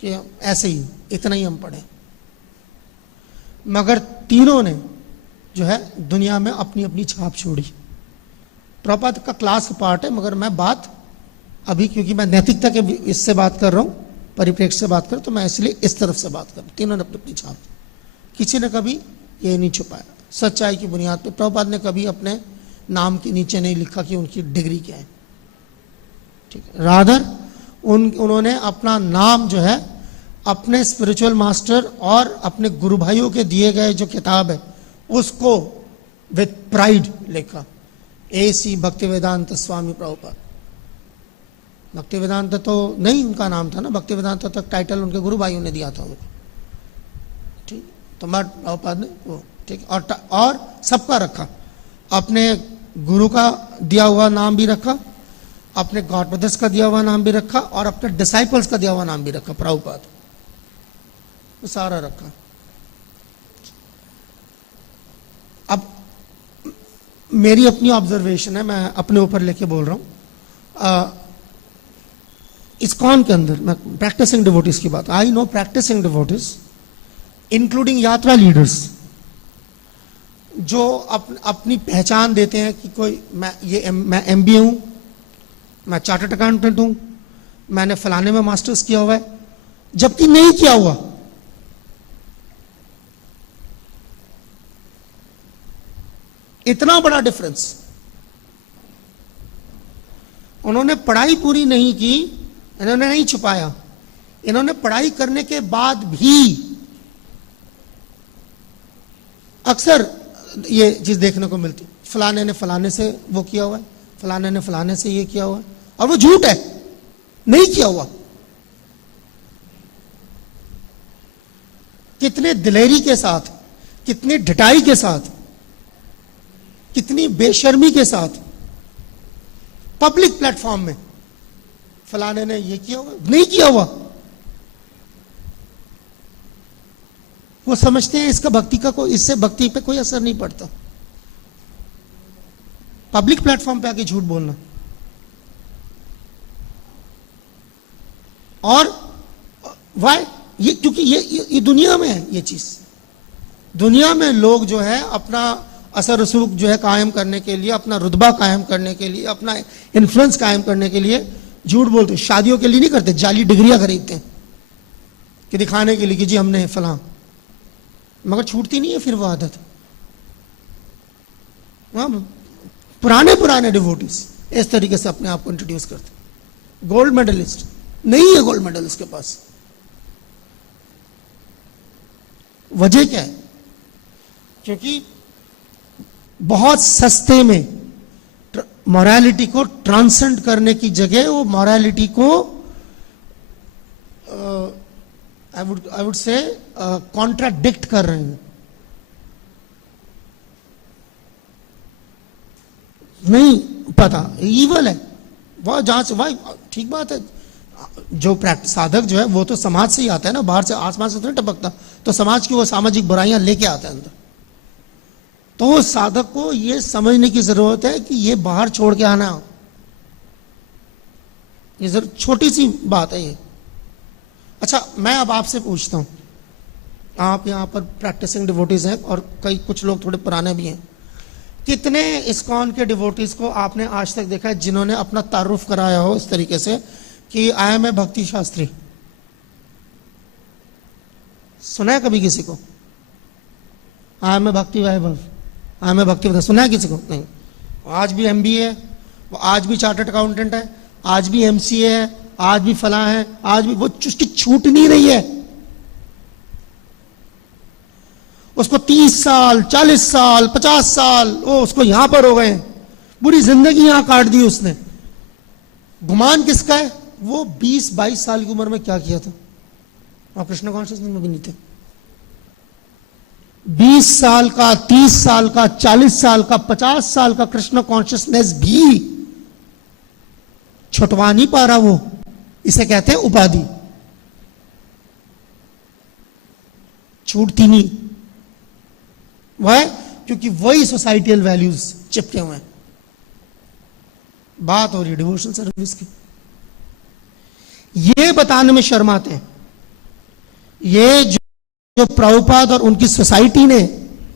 कि ऐसे ही इतना ही हम पढ़े, मगर तीनों ने जो है दुनिया में अपनी अपनी छाप छोड़ी। प्रभुपाद का क्लास पार्ट है, मगर मैं बात अभी क्योंकि मैं नैतिकता के इससे बात कर रहा हूं, परिप्रेक्ष्य से बात कर, तो मैं इसलिए इस तरफ से बात कर रहा हूं। तीनों ने अपनी अपनी छाप, किसी ने कभी ये नहीं छुपाया। सच्चाई की बुनियाद पर प्रभुपाद ने कभी अपने नाम के नीचे नहीं लिखा कि उनकी डिग्री क्या है, ठीक है। रादर उन्होंने अपना नाम जो है अपने स्पिरिचुअल मास्टर और अपने गुरु भाइयों के दिए गए जो किताब है उसको विद प्राइड लिखा, AC भक्तिवेदांत स्वामी प्रभुपाद। भक्तिवेदांत तो नहीं उनका नाम था ना, भक्तिवेदांत तक टाइटल उनके गुरु भाइयों ने दिया था उनको, ठीक। तो मठ प्रभुपाद ने वो, ठीक। और सबका रखा, अपने गुरु का दिया हुआ नाम भी रखा, अपने गॉड ब्रदर्स का दिया हुआ नाम भी रखा, और अपने डिसाइपल्स का दिया हुआ नाम भी रखा, प्रभुपाद, तो सारा रखा। अब मेरी अपनी ऑब्जर्वेशन है, मैं अपने ऊपर लेके बोल रहा हूं। इस्कॉन के अंदर मैं प्रैक्टिसिंग डिवोटीज की बात, I know practising devotees including यात्रा लीडर्स जो अपनी पहचान देते हैं कि कोई मैं MBA हूं, मैं चार्टर्ड अकाउंटेंट हूं, मैंने फलाने में मास्टर्स किया हुआ है, जबकि नहीं किया हुआ। इतना बड़ा डिफरेंस। उन्होंने पढ़ाई पूरी नहीं की, इन्होंने नहीं छुपाया, इन्होंने पढ़ाई करने के बाद भी अक्सर ये चीज देखने को मिलती, फलाने ने फलाने से वो किया हुआ है, फलाने ने फलाने से ये किया हुआ है, और वो झूठ है, नहीं किया हुआ। कितने दिलेरी के साथ, कितनी ढिठाई के साथ, कितनी बेशर्मी के साथ पब्लिक प्लेटफॉर्म में फलाने ने ये किया हुआ, नहीं किया हुआ। वो समझते हैं इसका भक्ति का इससे भक्ति पे कोई असर नहीं पड़ता। पब्लिक प्लेटफॉर्म पे आके झूठ बोलना, और वाई ये, क्योंकि ये दुनिया में है ये चीज। दुनिया में लोग जो है अपना असर रसूख जो है कायम करने के लिए, अपना रुतबा कायम करने के लिए, अपना इन्फ्लुएंस कायम करने के लिए झूठ बोलते। शादियों के लिए नहीं करते, जाली डिग्रियां खरीदते हैं कि दिखाने के लिए कि जी हमने फलां, मगर छूटती नहीं है फिर वो आदत। पुराने डिवोटीज इस तरीके से अपने आप को इंट्रोड्यूस करते। गोल्ड मेडलिस्ट नहीं है, गोल्ड मेडल उसके पास। वजह क्या है? क्योंकि बहुत सस्ते में मॉरालिटी को ट्रांसेंड करने की जगह वो मॉरालिटी को आई वुड से कॉन्ट्राडिक्ट कर रहे हैं। नहीं पता ईवल है वह, जहां से वह ठीक बात है, जो साधक जो है वो तो समाज से ही आता है ना, बाहर से आसमान से तो नहीं टपकता, तो समाज की वो सामाजिक बुराइयां लेके आता है अंदर। तो वो साधक को ये समझने की जरूरत है कि ये बाहर छोड़ के आना, ये जरूर छोटी सी बात है ये। अच्छा, मैं अब आपसे पूछता हूं, आप यहां पर प्रैक्टिसिंग डिवोटीज हैं और कई कुछ लोग थोड़े पुराने भी हैं, कितने इस्कॉन के डिवोटीज को आपने आज तक देखा है जिन्होंने अपना तारुफ कराया हो इस तरीके से कि आया मैं भक्ति शास्त्री? सुना है कभी किसी को? आया मैं भक्ति वैभव, आया मैं भक्ति, सुना है किसी को? नहीं। आज भी एमबीए है, वो आज भी चार्टर्ड अकाउंटेंट है, आज भी एमसीए है, आज भी फलां है, आज भी वो, उसकी छूट नहीं रही है। उसको 30 साल 40 साल 50 साल वो उसको यहां पर हो गए, पूरी जिंदगी यहां काट दी उसने। गुमान किसका है? वो 20-22 साल की उम्र में क्या किया था? और कृष्ण कॉन्शियसनेस में भी नहीं थे। 20 साल का, 30 साल का, 40 साल का, 50 साल का कृष्ण कॉन्शियसनेस भी छुटवा नहीं पा रहा वो। इसे कहते हैं उपाधि, छूटती नहीं। वह क्योंकि वही सोसाइटियल वैल्यूज चिपके हुए हैं। बात हो रही है डिवोशनल सर्विस की। ये बताने में शर्माते हैं, ये जो प्रभुपाद और उनकी सोसाइटी ने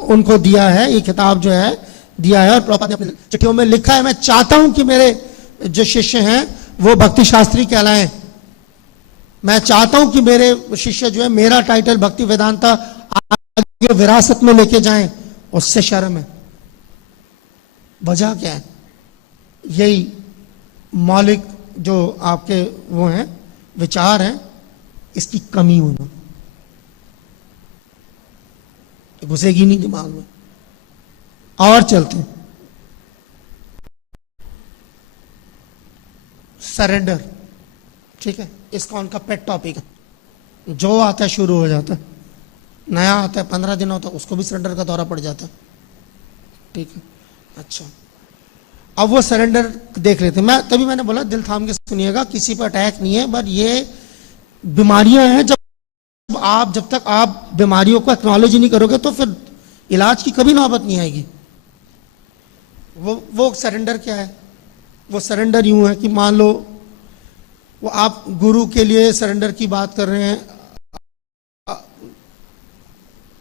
उनको दिया है, ये किताब जो है दिया है, और प्रभुपाद ने अपनी चिट्ठियों में लिखा है, मैं चाहता हूं कि मेरे जो शिष्य हैं वो भक्ति शास्त्री कहलाएं। मैं चाहता हूं कि मेरे शिष्य जो है मेरा टाइटल भक्ति वेदांता आगे विरासत में लेके जाएं। उससे शर्म है। वजह क्या है? यही मौलिक जो आपके वो हैं विचार हैं, इसकी कमी होना, घुसेगी नहीं दिमाग में। और चलते हैं, सरेंडर, ठीक है, इसका उनका पेट टॉपिक है। जो आता है शुरू हो जाता है, नया आता है 15 दिन होता है उसको भी सरेंडर का दौरा पड़ जाता है, ठीक है। अच्छा, अब वो सरेंडर देख लेते हैं। मैं तभी मैंने बोला दिल थाम के सुनिएगा, किसी पर अटैक नहीं है, बट ये बीमारियां हैं। जब तक आप बीमारियों को एक्नॉलेज नहीं करोगे तो फिर इलाज की कभी नौबत नहीं आएगी। वो सरेंडर क्या है? वो सरेंडर यूं है कि मान लो वो आप गुरु के लिए सरेंडर की बात कर रहे हैं।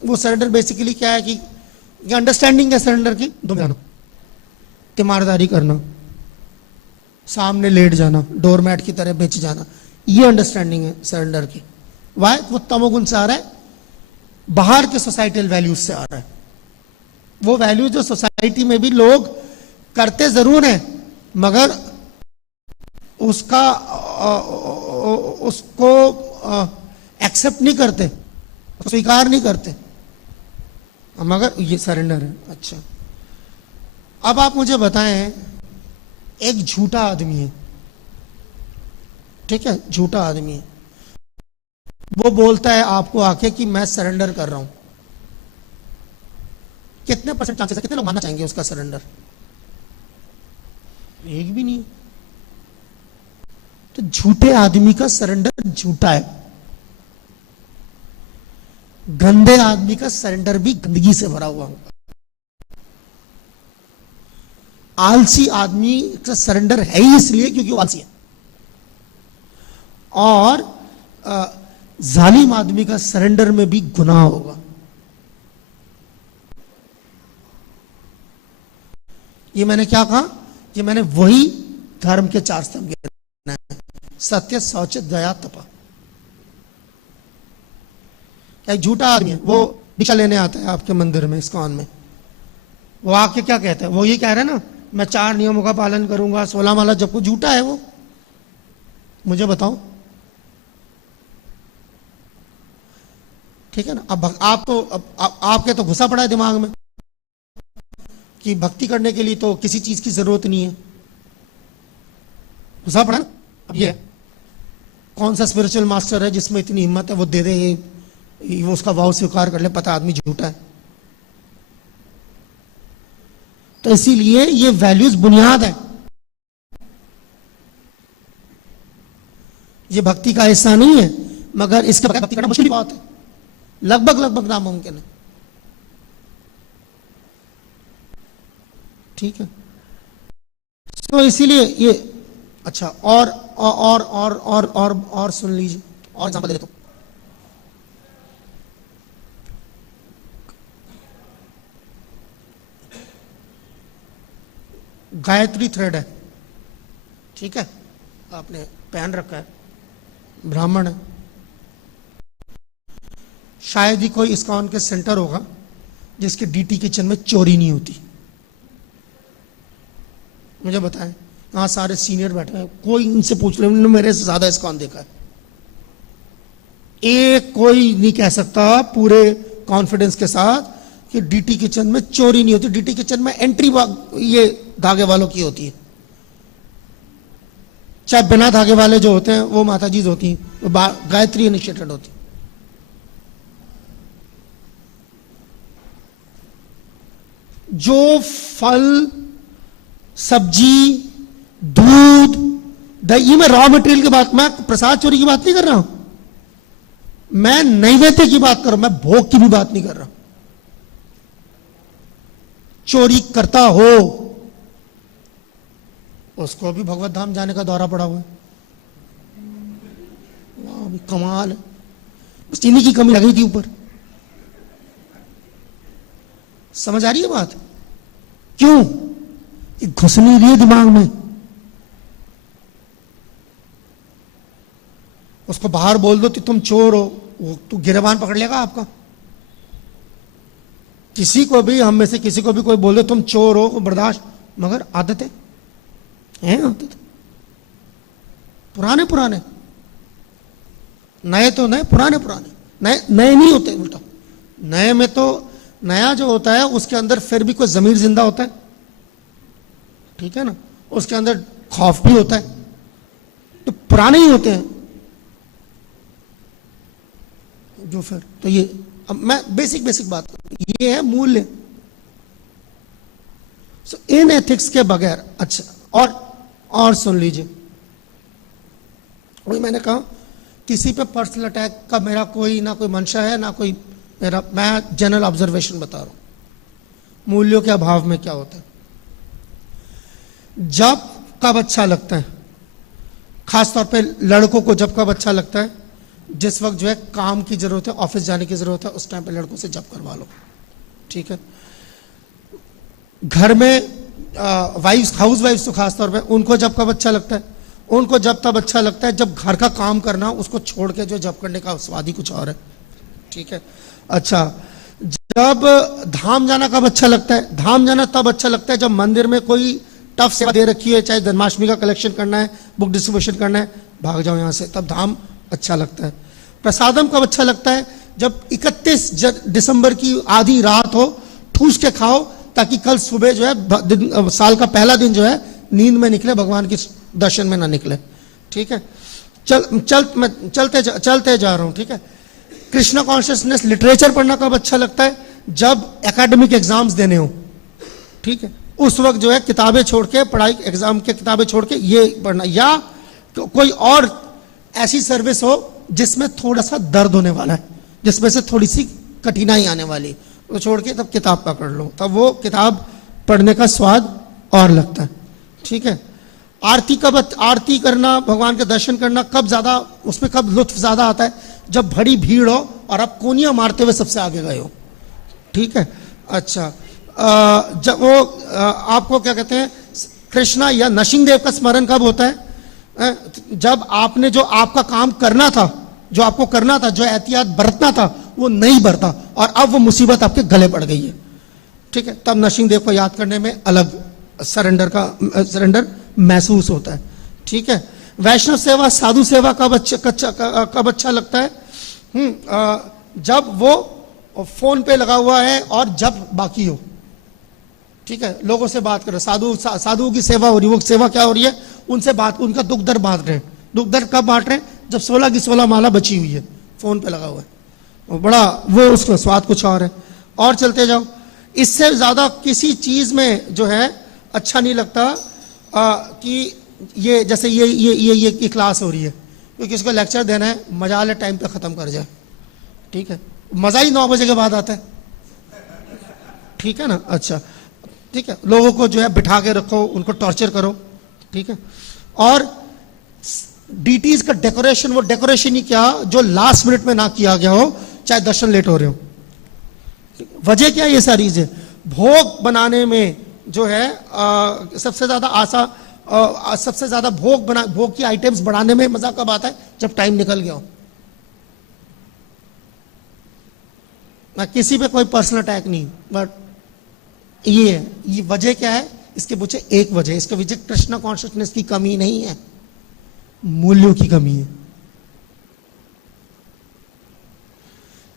वो सरेंडर बेसिकली क्या है कि अंडरस्टैंडिंग है सरेंडर की, जाना, तीमारदारी करना, सामने लेट जाना, डोरमैट की तरह बेच जाना, ये अंडरस्टैंडिंग है सरेंडर की। वाह, वो तमोगुण से आ रहा है, बाहर के सोसाइटल वैल्यूज से आ रहा है। वो वैल्यूज जो सोसाइटी में भी लोग करते जरूर हैं मगर उसको एक्सेप्ट नहीं करते, स्वीकार नहीं करते, मगर ये सरेंडर है। अच्छा, अब आप मुझे बताएं, एक झूठा आदमी है, ठीक है, झूठा आदमी है, वो बोलता है आपको आके कि मैं सरेंडर कर रहा हूं। कितने % चांसेस है, कितने लोग मानना चाहेंगे उसका सरेंडर? एक भी नहीं। तो झूठे आदमी का सरेंडर झूठा है। गंदे आदमी का सरेंडर भी गंदगी से भरा हुआ होगा। आलसी आदमी का सरेंडर है ही इसलिए क्योंकि वो आलसी है, और जालिम आदमी का सरेंडर में भी गुनाह होगा। ये मैंने क्या कहा? ये मैंने वही धर्म के 4 स्तंभ गिनाए हैं, सत्य, शौच, दया, तपा। एक झूठा आदमी है, वो भिक्षा लेने आता है आपके मंदिर में, इस्कॉन में। वो आके क्या कहता है? वो ये कह रहा है ना, मैं 4 नियमों का पालन करूंगा, 16 माला जपू। झूठा है वो, मुझे बताओ, ठीक है ना। अब आप तो आपके तो घुसा पड़ा है दिमाग में कि भक्ति करने के लिए तो किसी चीज की जरूरत नहीं है, घुसा पड़ा ना। अब ये कौन सा स्पिरिचुअल मास्टर है जिसमें इतनी हिम्मत है वो दे दे ये वो उसका भाव स्वीकार कर ले, पता आदमी झूठा है। तो इसीलिए ये वैल्यूज बुनियाद है, ये भक्ति का हिस्सा नहीं है, मगर इसके बगैर भक्ति करना मुश्किल बहुत है, लगभग लगभग नामुमकिन है। ठीक है, तो इसीलिए ये अच्छा और सुन लीजिए, और एग्जाम्पल दे देता हूं। गायत्री थ्रेड है, ठीक है, आपने पहन रखा है, ब्राह्मण है, शायद ही कोई इस्कॉन के सेंटर होगा जिसके डीटी किचन में चोरी नहीं होती। मुझे बताएं, यहाँ सारे सीनियर बैठे हैं, कोई इनसे पूछ ले, मेरे से ज्यादा इस्कॉन देखा है, एक कोई नहीं कह सकता पूरे कॉन्फिडेंस के साथ कि डीटी किचन में चोरी नहीं होती। डीटी किचन में एंट्री ये धागे वालों की होती है, चाहे बिना धागे वाले जो होते हैं वो माता जी होती हैं, वो गायत्री इनिशिएटेड होती। जो फल, सब्जी, दूध, दही में रॉ मटेरियल की बात, मैं प्रसाद चोरी की बात नहीं कर रहा हूं, मैं नैवेद्य की बात कर रहा हूं, मैं भोग की भी बात नहीं कर रहा। चोरी करता हो उसको भी भगवत धाम जाने का दौरा पड़ा हुआ है। वाह कमाल है, बस चीनी की कमी लगी थी ऊपर। समझ आ रही है बात? क्यों? ये घुस नहीं रही है दिमाग में। उसको बाहर बोल दो कि तुम चोर हो, वो तो गिरबान पकड़ लेगा आपका। किसी को भी, हम में से किसी को भी कोई बोल दो तुम चोर हो, बर्दाश्त, मगर आदतें हैं, आदत पुराने पुराने, नए तो नए, पुराने पुराने, नए नए नहीं होते, उल्टा नए में तो नया जो होता है उसके अंदर फिर भी कोई जमीर जिंदा होता है, ठीक है ना, उसके अंदर खौफ भी होता है, तो पुराने ही होते हैं जो फिर। तो ये अब मैं बेसिक बात करूं, ये है मूल्य। सो इन एथिक्स के बगैर, अच्छा और सुन लीजिए, वही मैंने कहा किसी पे पर्सनल अटैक का मेरा कोई ना कोई मंशा है ना कोई मेरा, मैं जनरल ऑब्जर्वेशन बता रहा हूं। मूल्यों के अभाव में क्या होता है, जब कब अच्छा लगता है, खासतौर पे लड़कों को जब कब अच्छा लगता है, जिस वक्त जो है काम की जरूरत है, ऑफिस जाने की जरूरत है, उस टाइम पे लड़कों से जब करवा लो, ठीक है। घर में वाइफ्स, हाउस वाइफ्स तो खासतौर पे, उनको जब कब अच्छा लगता है, उनको जब तब अच्छा लगता है जब घर का काम करना, उसको छोड़ के जो जब करने का स्वाद ही कुछ और है, ठीक है। अच्छा, जब धाम जाना कब अच्छा लगता है, धाम जाना तब अच्छा लगता है जब मंदिर में कोई टफ सेवा दे रखी है, चाहे जन्माष्टमी का कलेक्शन करना है, बुक डिस्ट्रीब्यूशन करना है, भाग जाओ यहां से, तब धाम अच्छा लगता है। प्रसादम कब अच्छा लगता है, जब 31 दिसंबर की आधी रात हो, ठूस के खाओ ताकि कल सुबह जो है साल का पहला दिन जो है नींद में निकले, भगवान के दर्शन में ना निकले, ठीक है। चलते जा रहा हूं, ठीक है। कृष्णा कॉन्शियसनेस लिटरेचर पढ़ना कब अच्छा लगता है, जब एकेडमिक एग्जाम्स देने हो, ठीक है, उस वक्त जो है किताबें छोड़ के, पढ़ाई एग्जाम के किताबें छोड़ के ये पढ़ना, या कोई और ऐसी सर्विस हो जिसमें थोड़ा सा दर्द होने वाला है, जिसमें से थोड़ी सी कठिनाई आने वाली, तो छोड़ के तब किताब पकड़ लो, तब वो किताब पढ़ने का स्वाद और लगता है, ठीक है। आरती करना, भगवान के दर्शन करना कब ज्यादा, उसमें कब लुत्फ ज्यादा आता है, जब बड़ी भीड़ हो और आप कोनियां मारते हुए सबसे आगे गए हो, ठीक है। अच्छा, जब वो आपको क्या कहते हैं, कृष्णा या नरसिंहदेव का स्मरण कब होता है, जब आपने जो आपका काम करना था, जो आपको करना था, जो एहतियात बरतना था, वो नहीं बरता और अब वो मुसीबत आपके गले पड़ गई है, ठीक है, तब नरसिंहदेव को याद करने में अलग सरेंडर महसूस होता है, ठीक है। वैष्णव सेवा, साधु सेवा कब अच्छा लगता है, जब वो फोन पे लगा हुआ है और जब बाकी हो, ठीक है, लोगों से बात कर रहे, साधुओं की सेवा हो रही है, वो सेवा क्या हो रही है, उनसे बात, उनका दुख दर्द बांट रहे हैं। दुख दर्द कब बांट रहे हैं, जब 16 की 16 माला बची हुई है, फोन पे लगा हुआ है, वो बड़ा, वो उसका स्वाद कुछ और है। और चलते जाओ, इससे ज्यादा किसी चीज में जो है अच्छा नहीं लगता कि ये जैसे ये क्लास हो रही है, क्योंकि इसको लेक्चर देना है, मजा वाले टाइम पे ख़त्म कर जाए, ठीक है। मज़ा ही 9 बजे के बाद आता है, ठीक है ना। अच्छा, ठीक है, लोगों को जो है बिठा के रखो, उनको टॉर्चर करो, ठीक है। और डीटीज का डेकोरेशन, वो डेकोरेशन ही क्या जो लास्ट मिनट में ना किया गया हो, चाहे दर्शन लेट हो रहे हो। वजह क्या है ये सारी चीजें? भोग बनाने में जो है सबसे ज्यादा सबसे ज्यादा भोग की आइटम्स बढ़ाने में मजा कब आता है? जब टाइम निकल गया हो। ना किसी पे कोई पर्सनल अटैक नहीं, बट ये वजह क्या है? इसके पीछे एक वजह, इसके पीछे कृष्णा कॉन्शियसनेस की कमी नहीं है, मूल्यों की कमी है।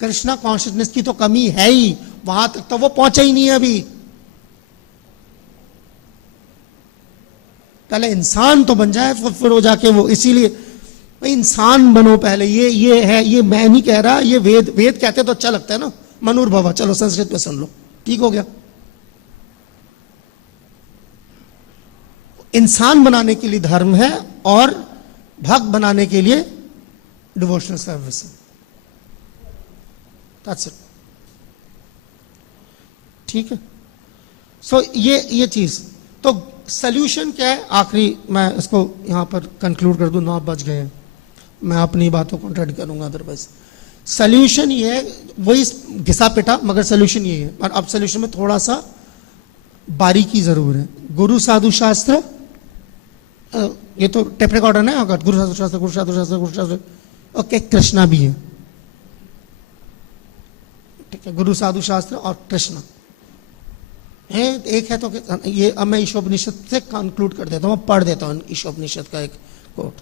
कृष्णा कॉन्शियसनेस की तो कमी है ही, वहां तक तो वो पहुंचा ही नहीं है अभी। पहले इंसान तो बन जाए, फिर हो जाके वो, इसीलिए भाई इंसान बनो पहले। ये है, ये मैं नहीं कह रहा, ये वेद कहते तो अच्छा लगता है ना, मनुर्भव। चलो संस्कृत में सुन लो, ठीक हो गया। इंसान बनाने के लिए धर्म है और भक्त बनाने के लिए डिवोशनल सर्विस है। दैट्स इट, ठीक है। सो ये चीज तो सोल्यूशन क्या है? आखिरी मैं इसको यहां पर कंक्लूड कर दूं, 9 बज गए हैं, मैं अपनी बातों को कंट्राडिक्ट करूंगा अदरवाइज। सोल्यूशन ये है, वही घिसा पिटा, मगर सोल्यूशन ये है। और अब सोल्यूशन में थोड़ा सा बारीकी जरूर है। गुरु साधु शास्त्र, ये तो टेप रिकॉर्डर है अगर गुरु साधु शास्त्र, गुरु साधु शास्त्र, गुरु शास्त्र, ओके। कृष्णा भी है, ठीक है। गुरु साधु शास्त्र और कृष्णा है, एक है तो ये। अब मैं ईशोपनिषद से कंक्लूड कर देता हूं, पढ़ देता हूं ईशोपनिषद का एक quote.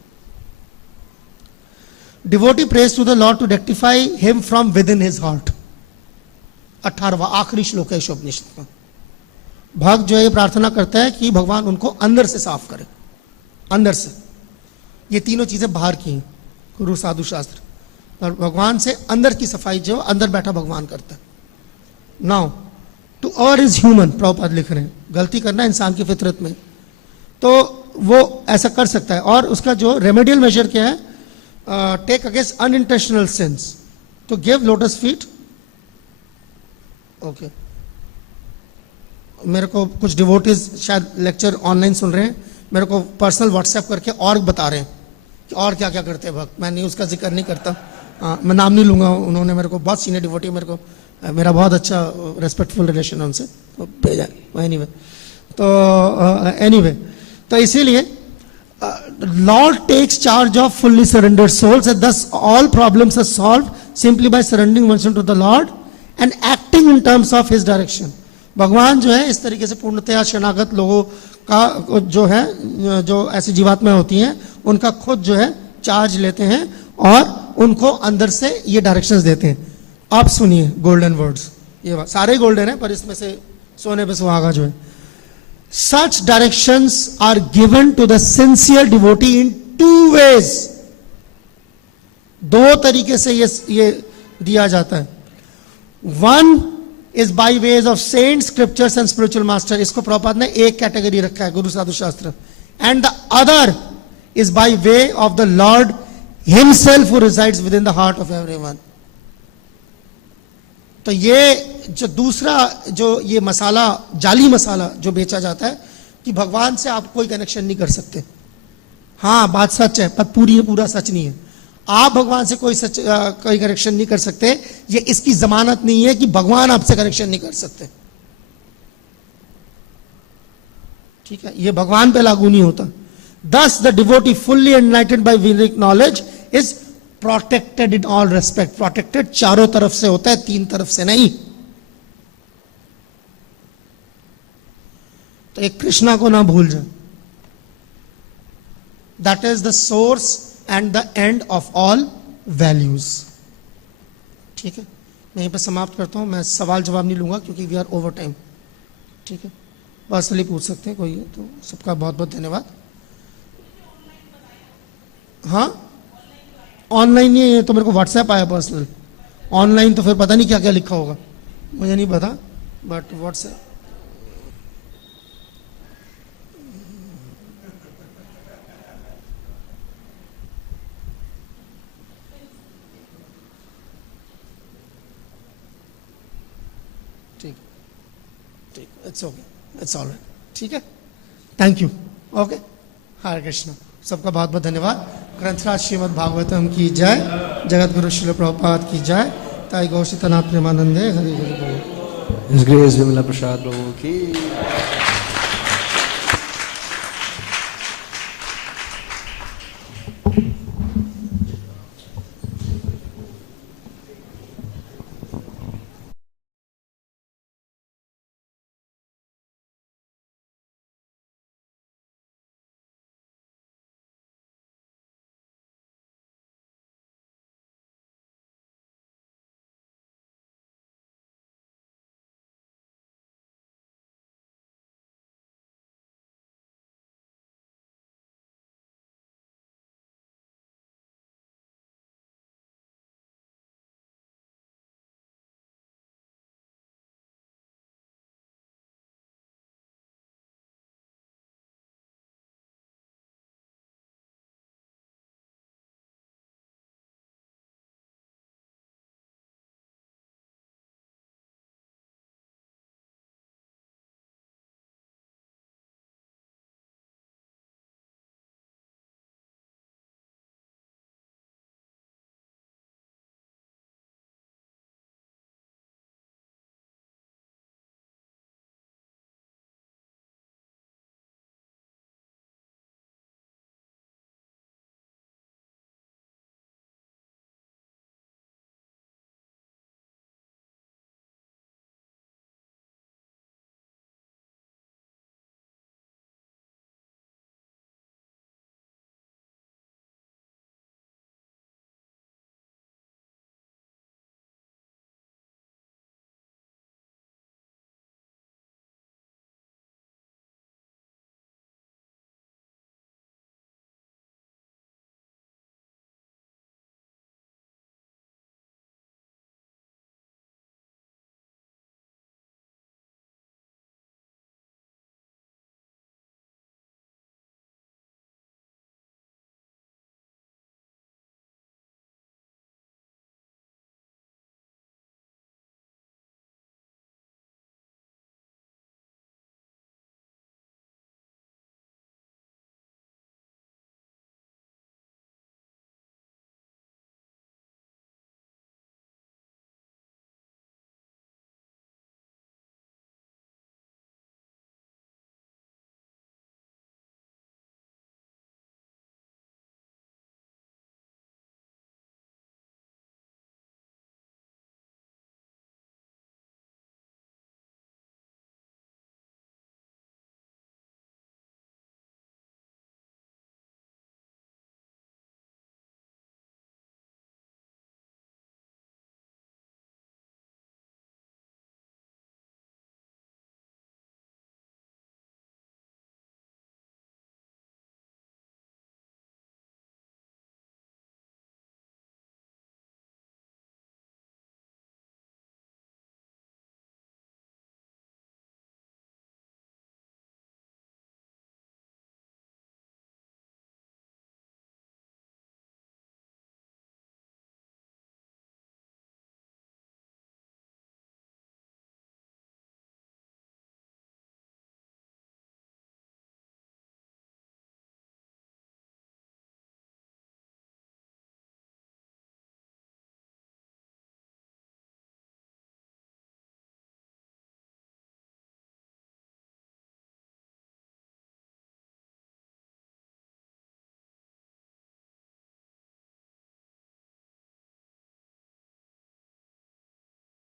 Devotee prays to the lord to rectify him from within his heart. 18वां आखिरी श्लोक है ईशोपनिषद का। भक्त जो ये प्रार्थना करता है कि भगवान उनको अंदर से साफ करे, अंदर से। ये तीनों चीजें बाहर की हैं, गुरु साधु शास्त्र, और भगवान से अंदर की सफाई जो अंदर बैठा भगवान करता है। Now to err is human, Prabhupad लिख रहे हैं, गलती करना इंसान की फितरत में, तो वो ऐसा कर सकता है। और उसका जो रेमेडियल मेजर क्या है? Take against unintentional sins, to give lotus feet. Okay, मेरे को कुछ डिवोटीज शायद लेक्चर ऑनलाइन सुन रहे हैं, मेरे को पर्सनल व्हाट्सएप करके और बता रहे हैं कि और क्या क्या करते हैं भक्त। मैं नहीं उसका जिक्र नहीं करता, मैं नाम नहीं लूंगा। उन्होंने मेरे को बहुत सीनियर डिवोटी, मेरे को मेरा बहुत अच्छा रेस्पेक्टफुल रिलेशन है उनसे, तो भेजा एनीवे। तो एनीवे, तो इसीलिए lord takes charge of fully surrendered souls and thus all problems are solved simply by surrendering oneself to the lord and acting in terms of his direction. भगवान जो है इस तरीके से पूर्णतया शरणागत लोगों का जो है, जो ऐसी जीवात्माएं होती हैं, उनका खुद जो है चार्ज लेते हैं और उनको अंदर से ये डायरेक्शंस देते हैं। आप सुनिए गोल्डन वर्ड्स, ये सारे गोल्डन है पर इसमें से सोने पे सुहागा जो है। Such directions are given to the sincere devotee in 2 ways। 2 तरीके से ये दिया जाता है। 1 is by ways of saints, scriptures and spiritual master। इसको प्रभुपाद ने एक कैटेगरी रखा है, गुरु साधु शास्त्र। And the other is by way of the Lord himself who resides within the heart of everyone। तो ये जो दूसरा जो ये मसाला, जाली मसाला जो बेचा जाता है कि भगवान से आप कोई कनेक्शन नहीं कर सकते। हाँ, बात सच है पर पूरा सच नहीं है। आप भगवान से कोई कनेक्शन नहीं कर सकते, ये इसकी जमानत नहीं है कि भगवान आपसे कनेक्शन नहीं कर सकते, ठीक है। ये भगवान पे लागू नहीं होता। Thus the devotee fully enlightened by Vedic knowledge is protected in all respect। Protected चारों तरफ से होता है, 3 तरफ से नहीं। तो एक कृष्णा को ना भूल जाए। That is the source and the end of all values। ठीक है, मैं यहीं पर समाप्त करता हूं। मैं सवाल जवाब नहीं लूंगा क्योंकि वी आर ओवर टाइम, ठीक है। पर्सनली पूछ सकते हैं कोई, तो सबका बहुत बहुत धन्यवाद। हाँ, ऑनलाइन नहीं है, ये तो मेरे को व्हाट्सएप आया पर्सनल। ऑनलाइन तो फिर पता नहीं क्या क्या लिखा होगा, मुझे नहीं पता, बट व्हाट्सएप। ठीक ठीक, it's okay, it's all right, ठीक है, थैंक यू, ओके। हरे कृष्ण, सबका बहुत बहुत धन्यवाद। ग्रंथराज श्रीमद् भागवतम की जय, जगत गुरु श्रील प्रभुपाद की जय, ताई गौशितनाथ प्रेमानंदे हरि हरि बोल। His Grace Vimala Prasad Prabhu ki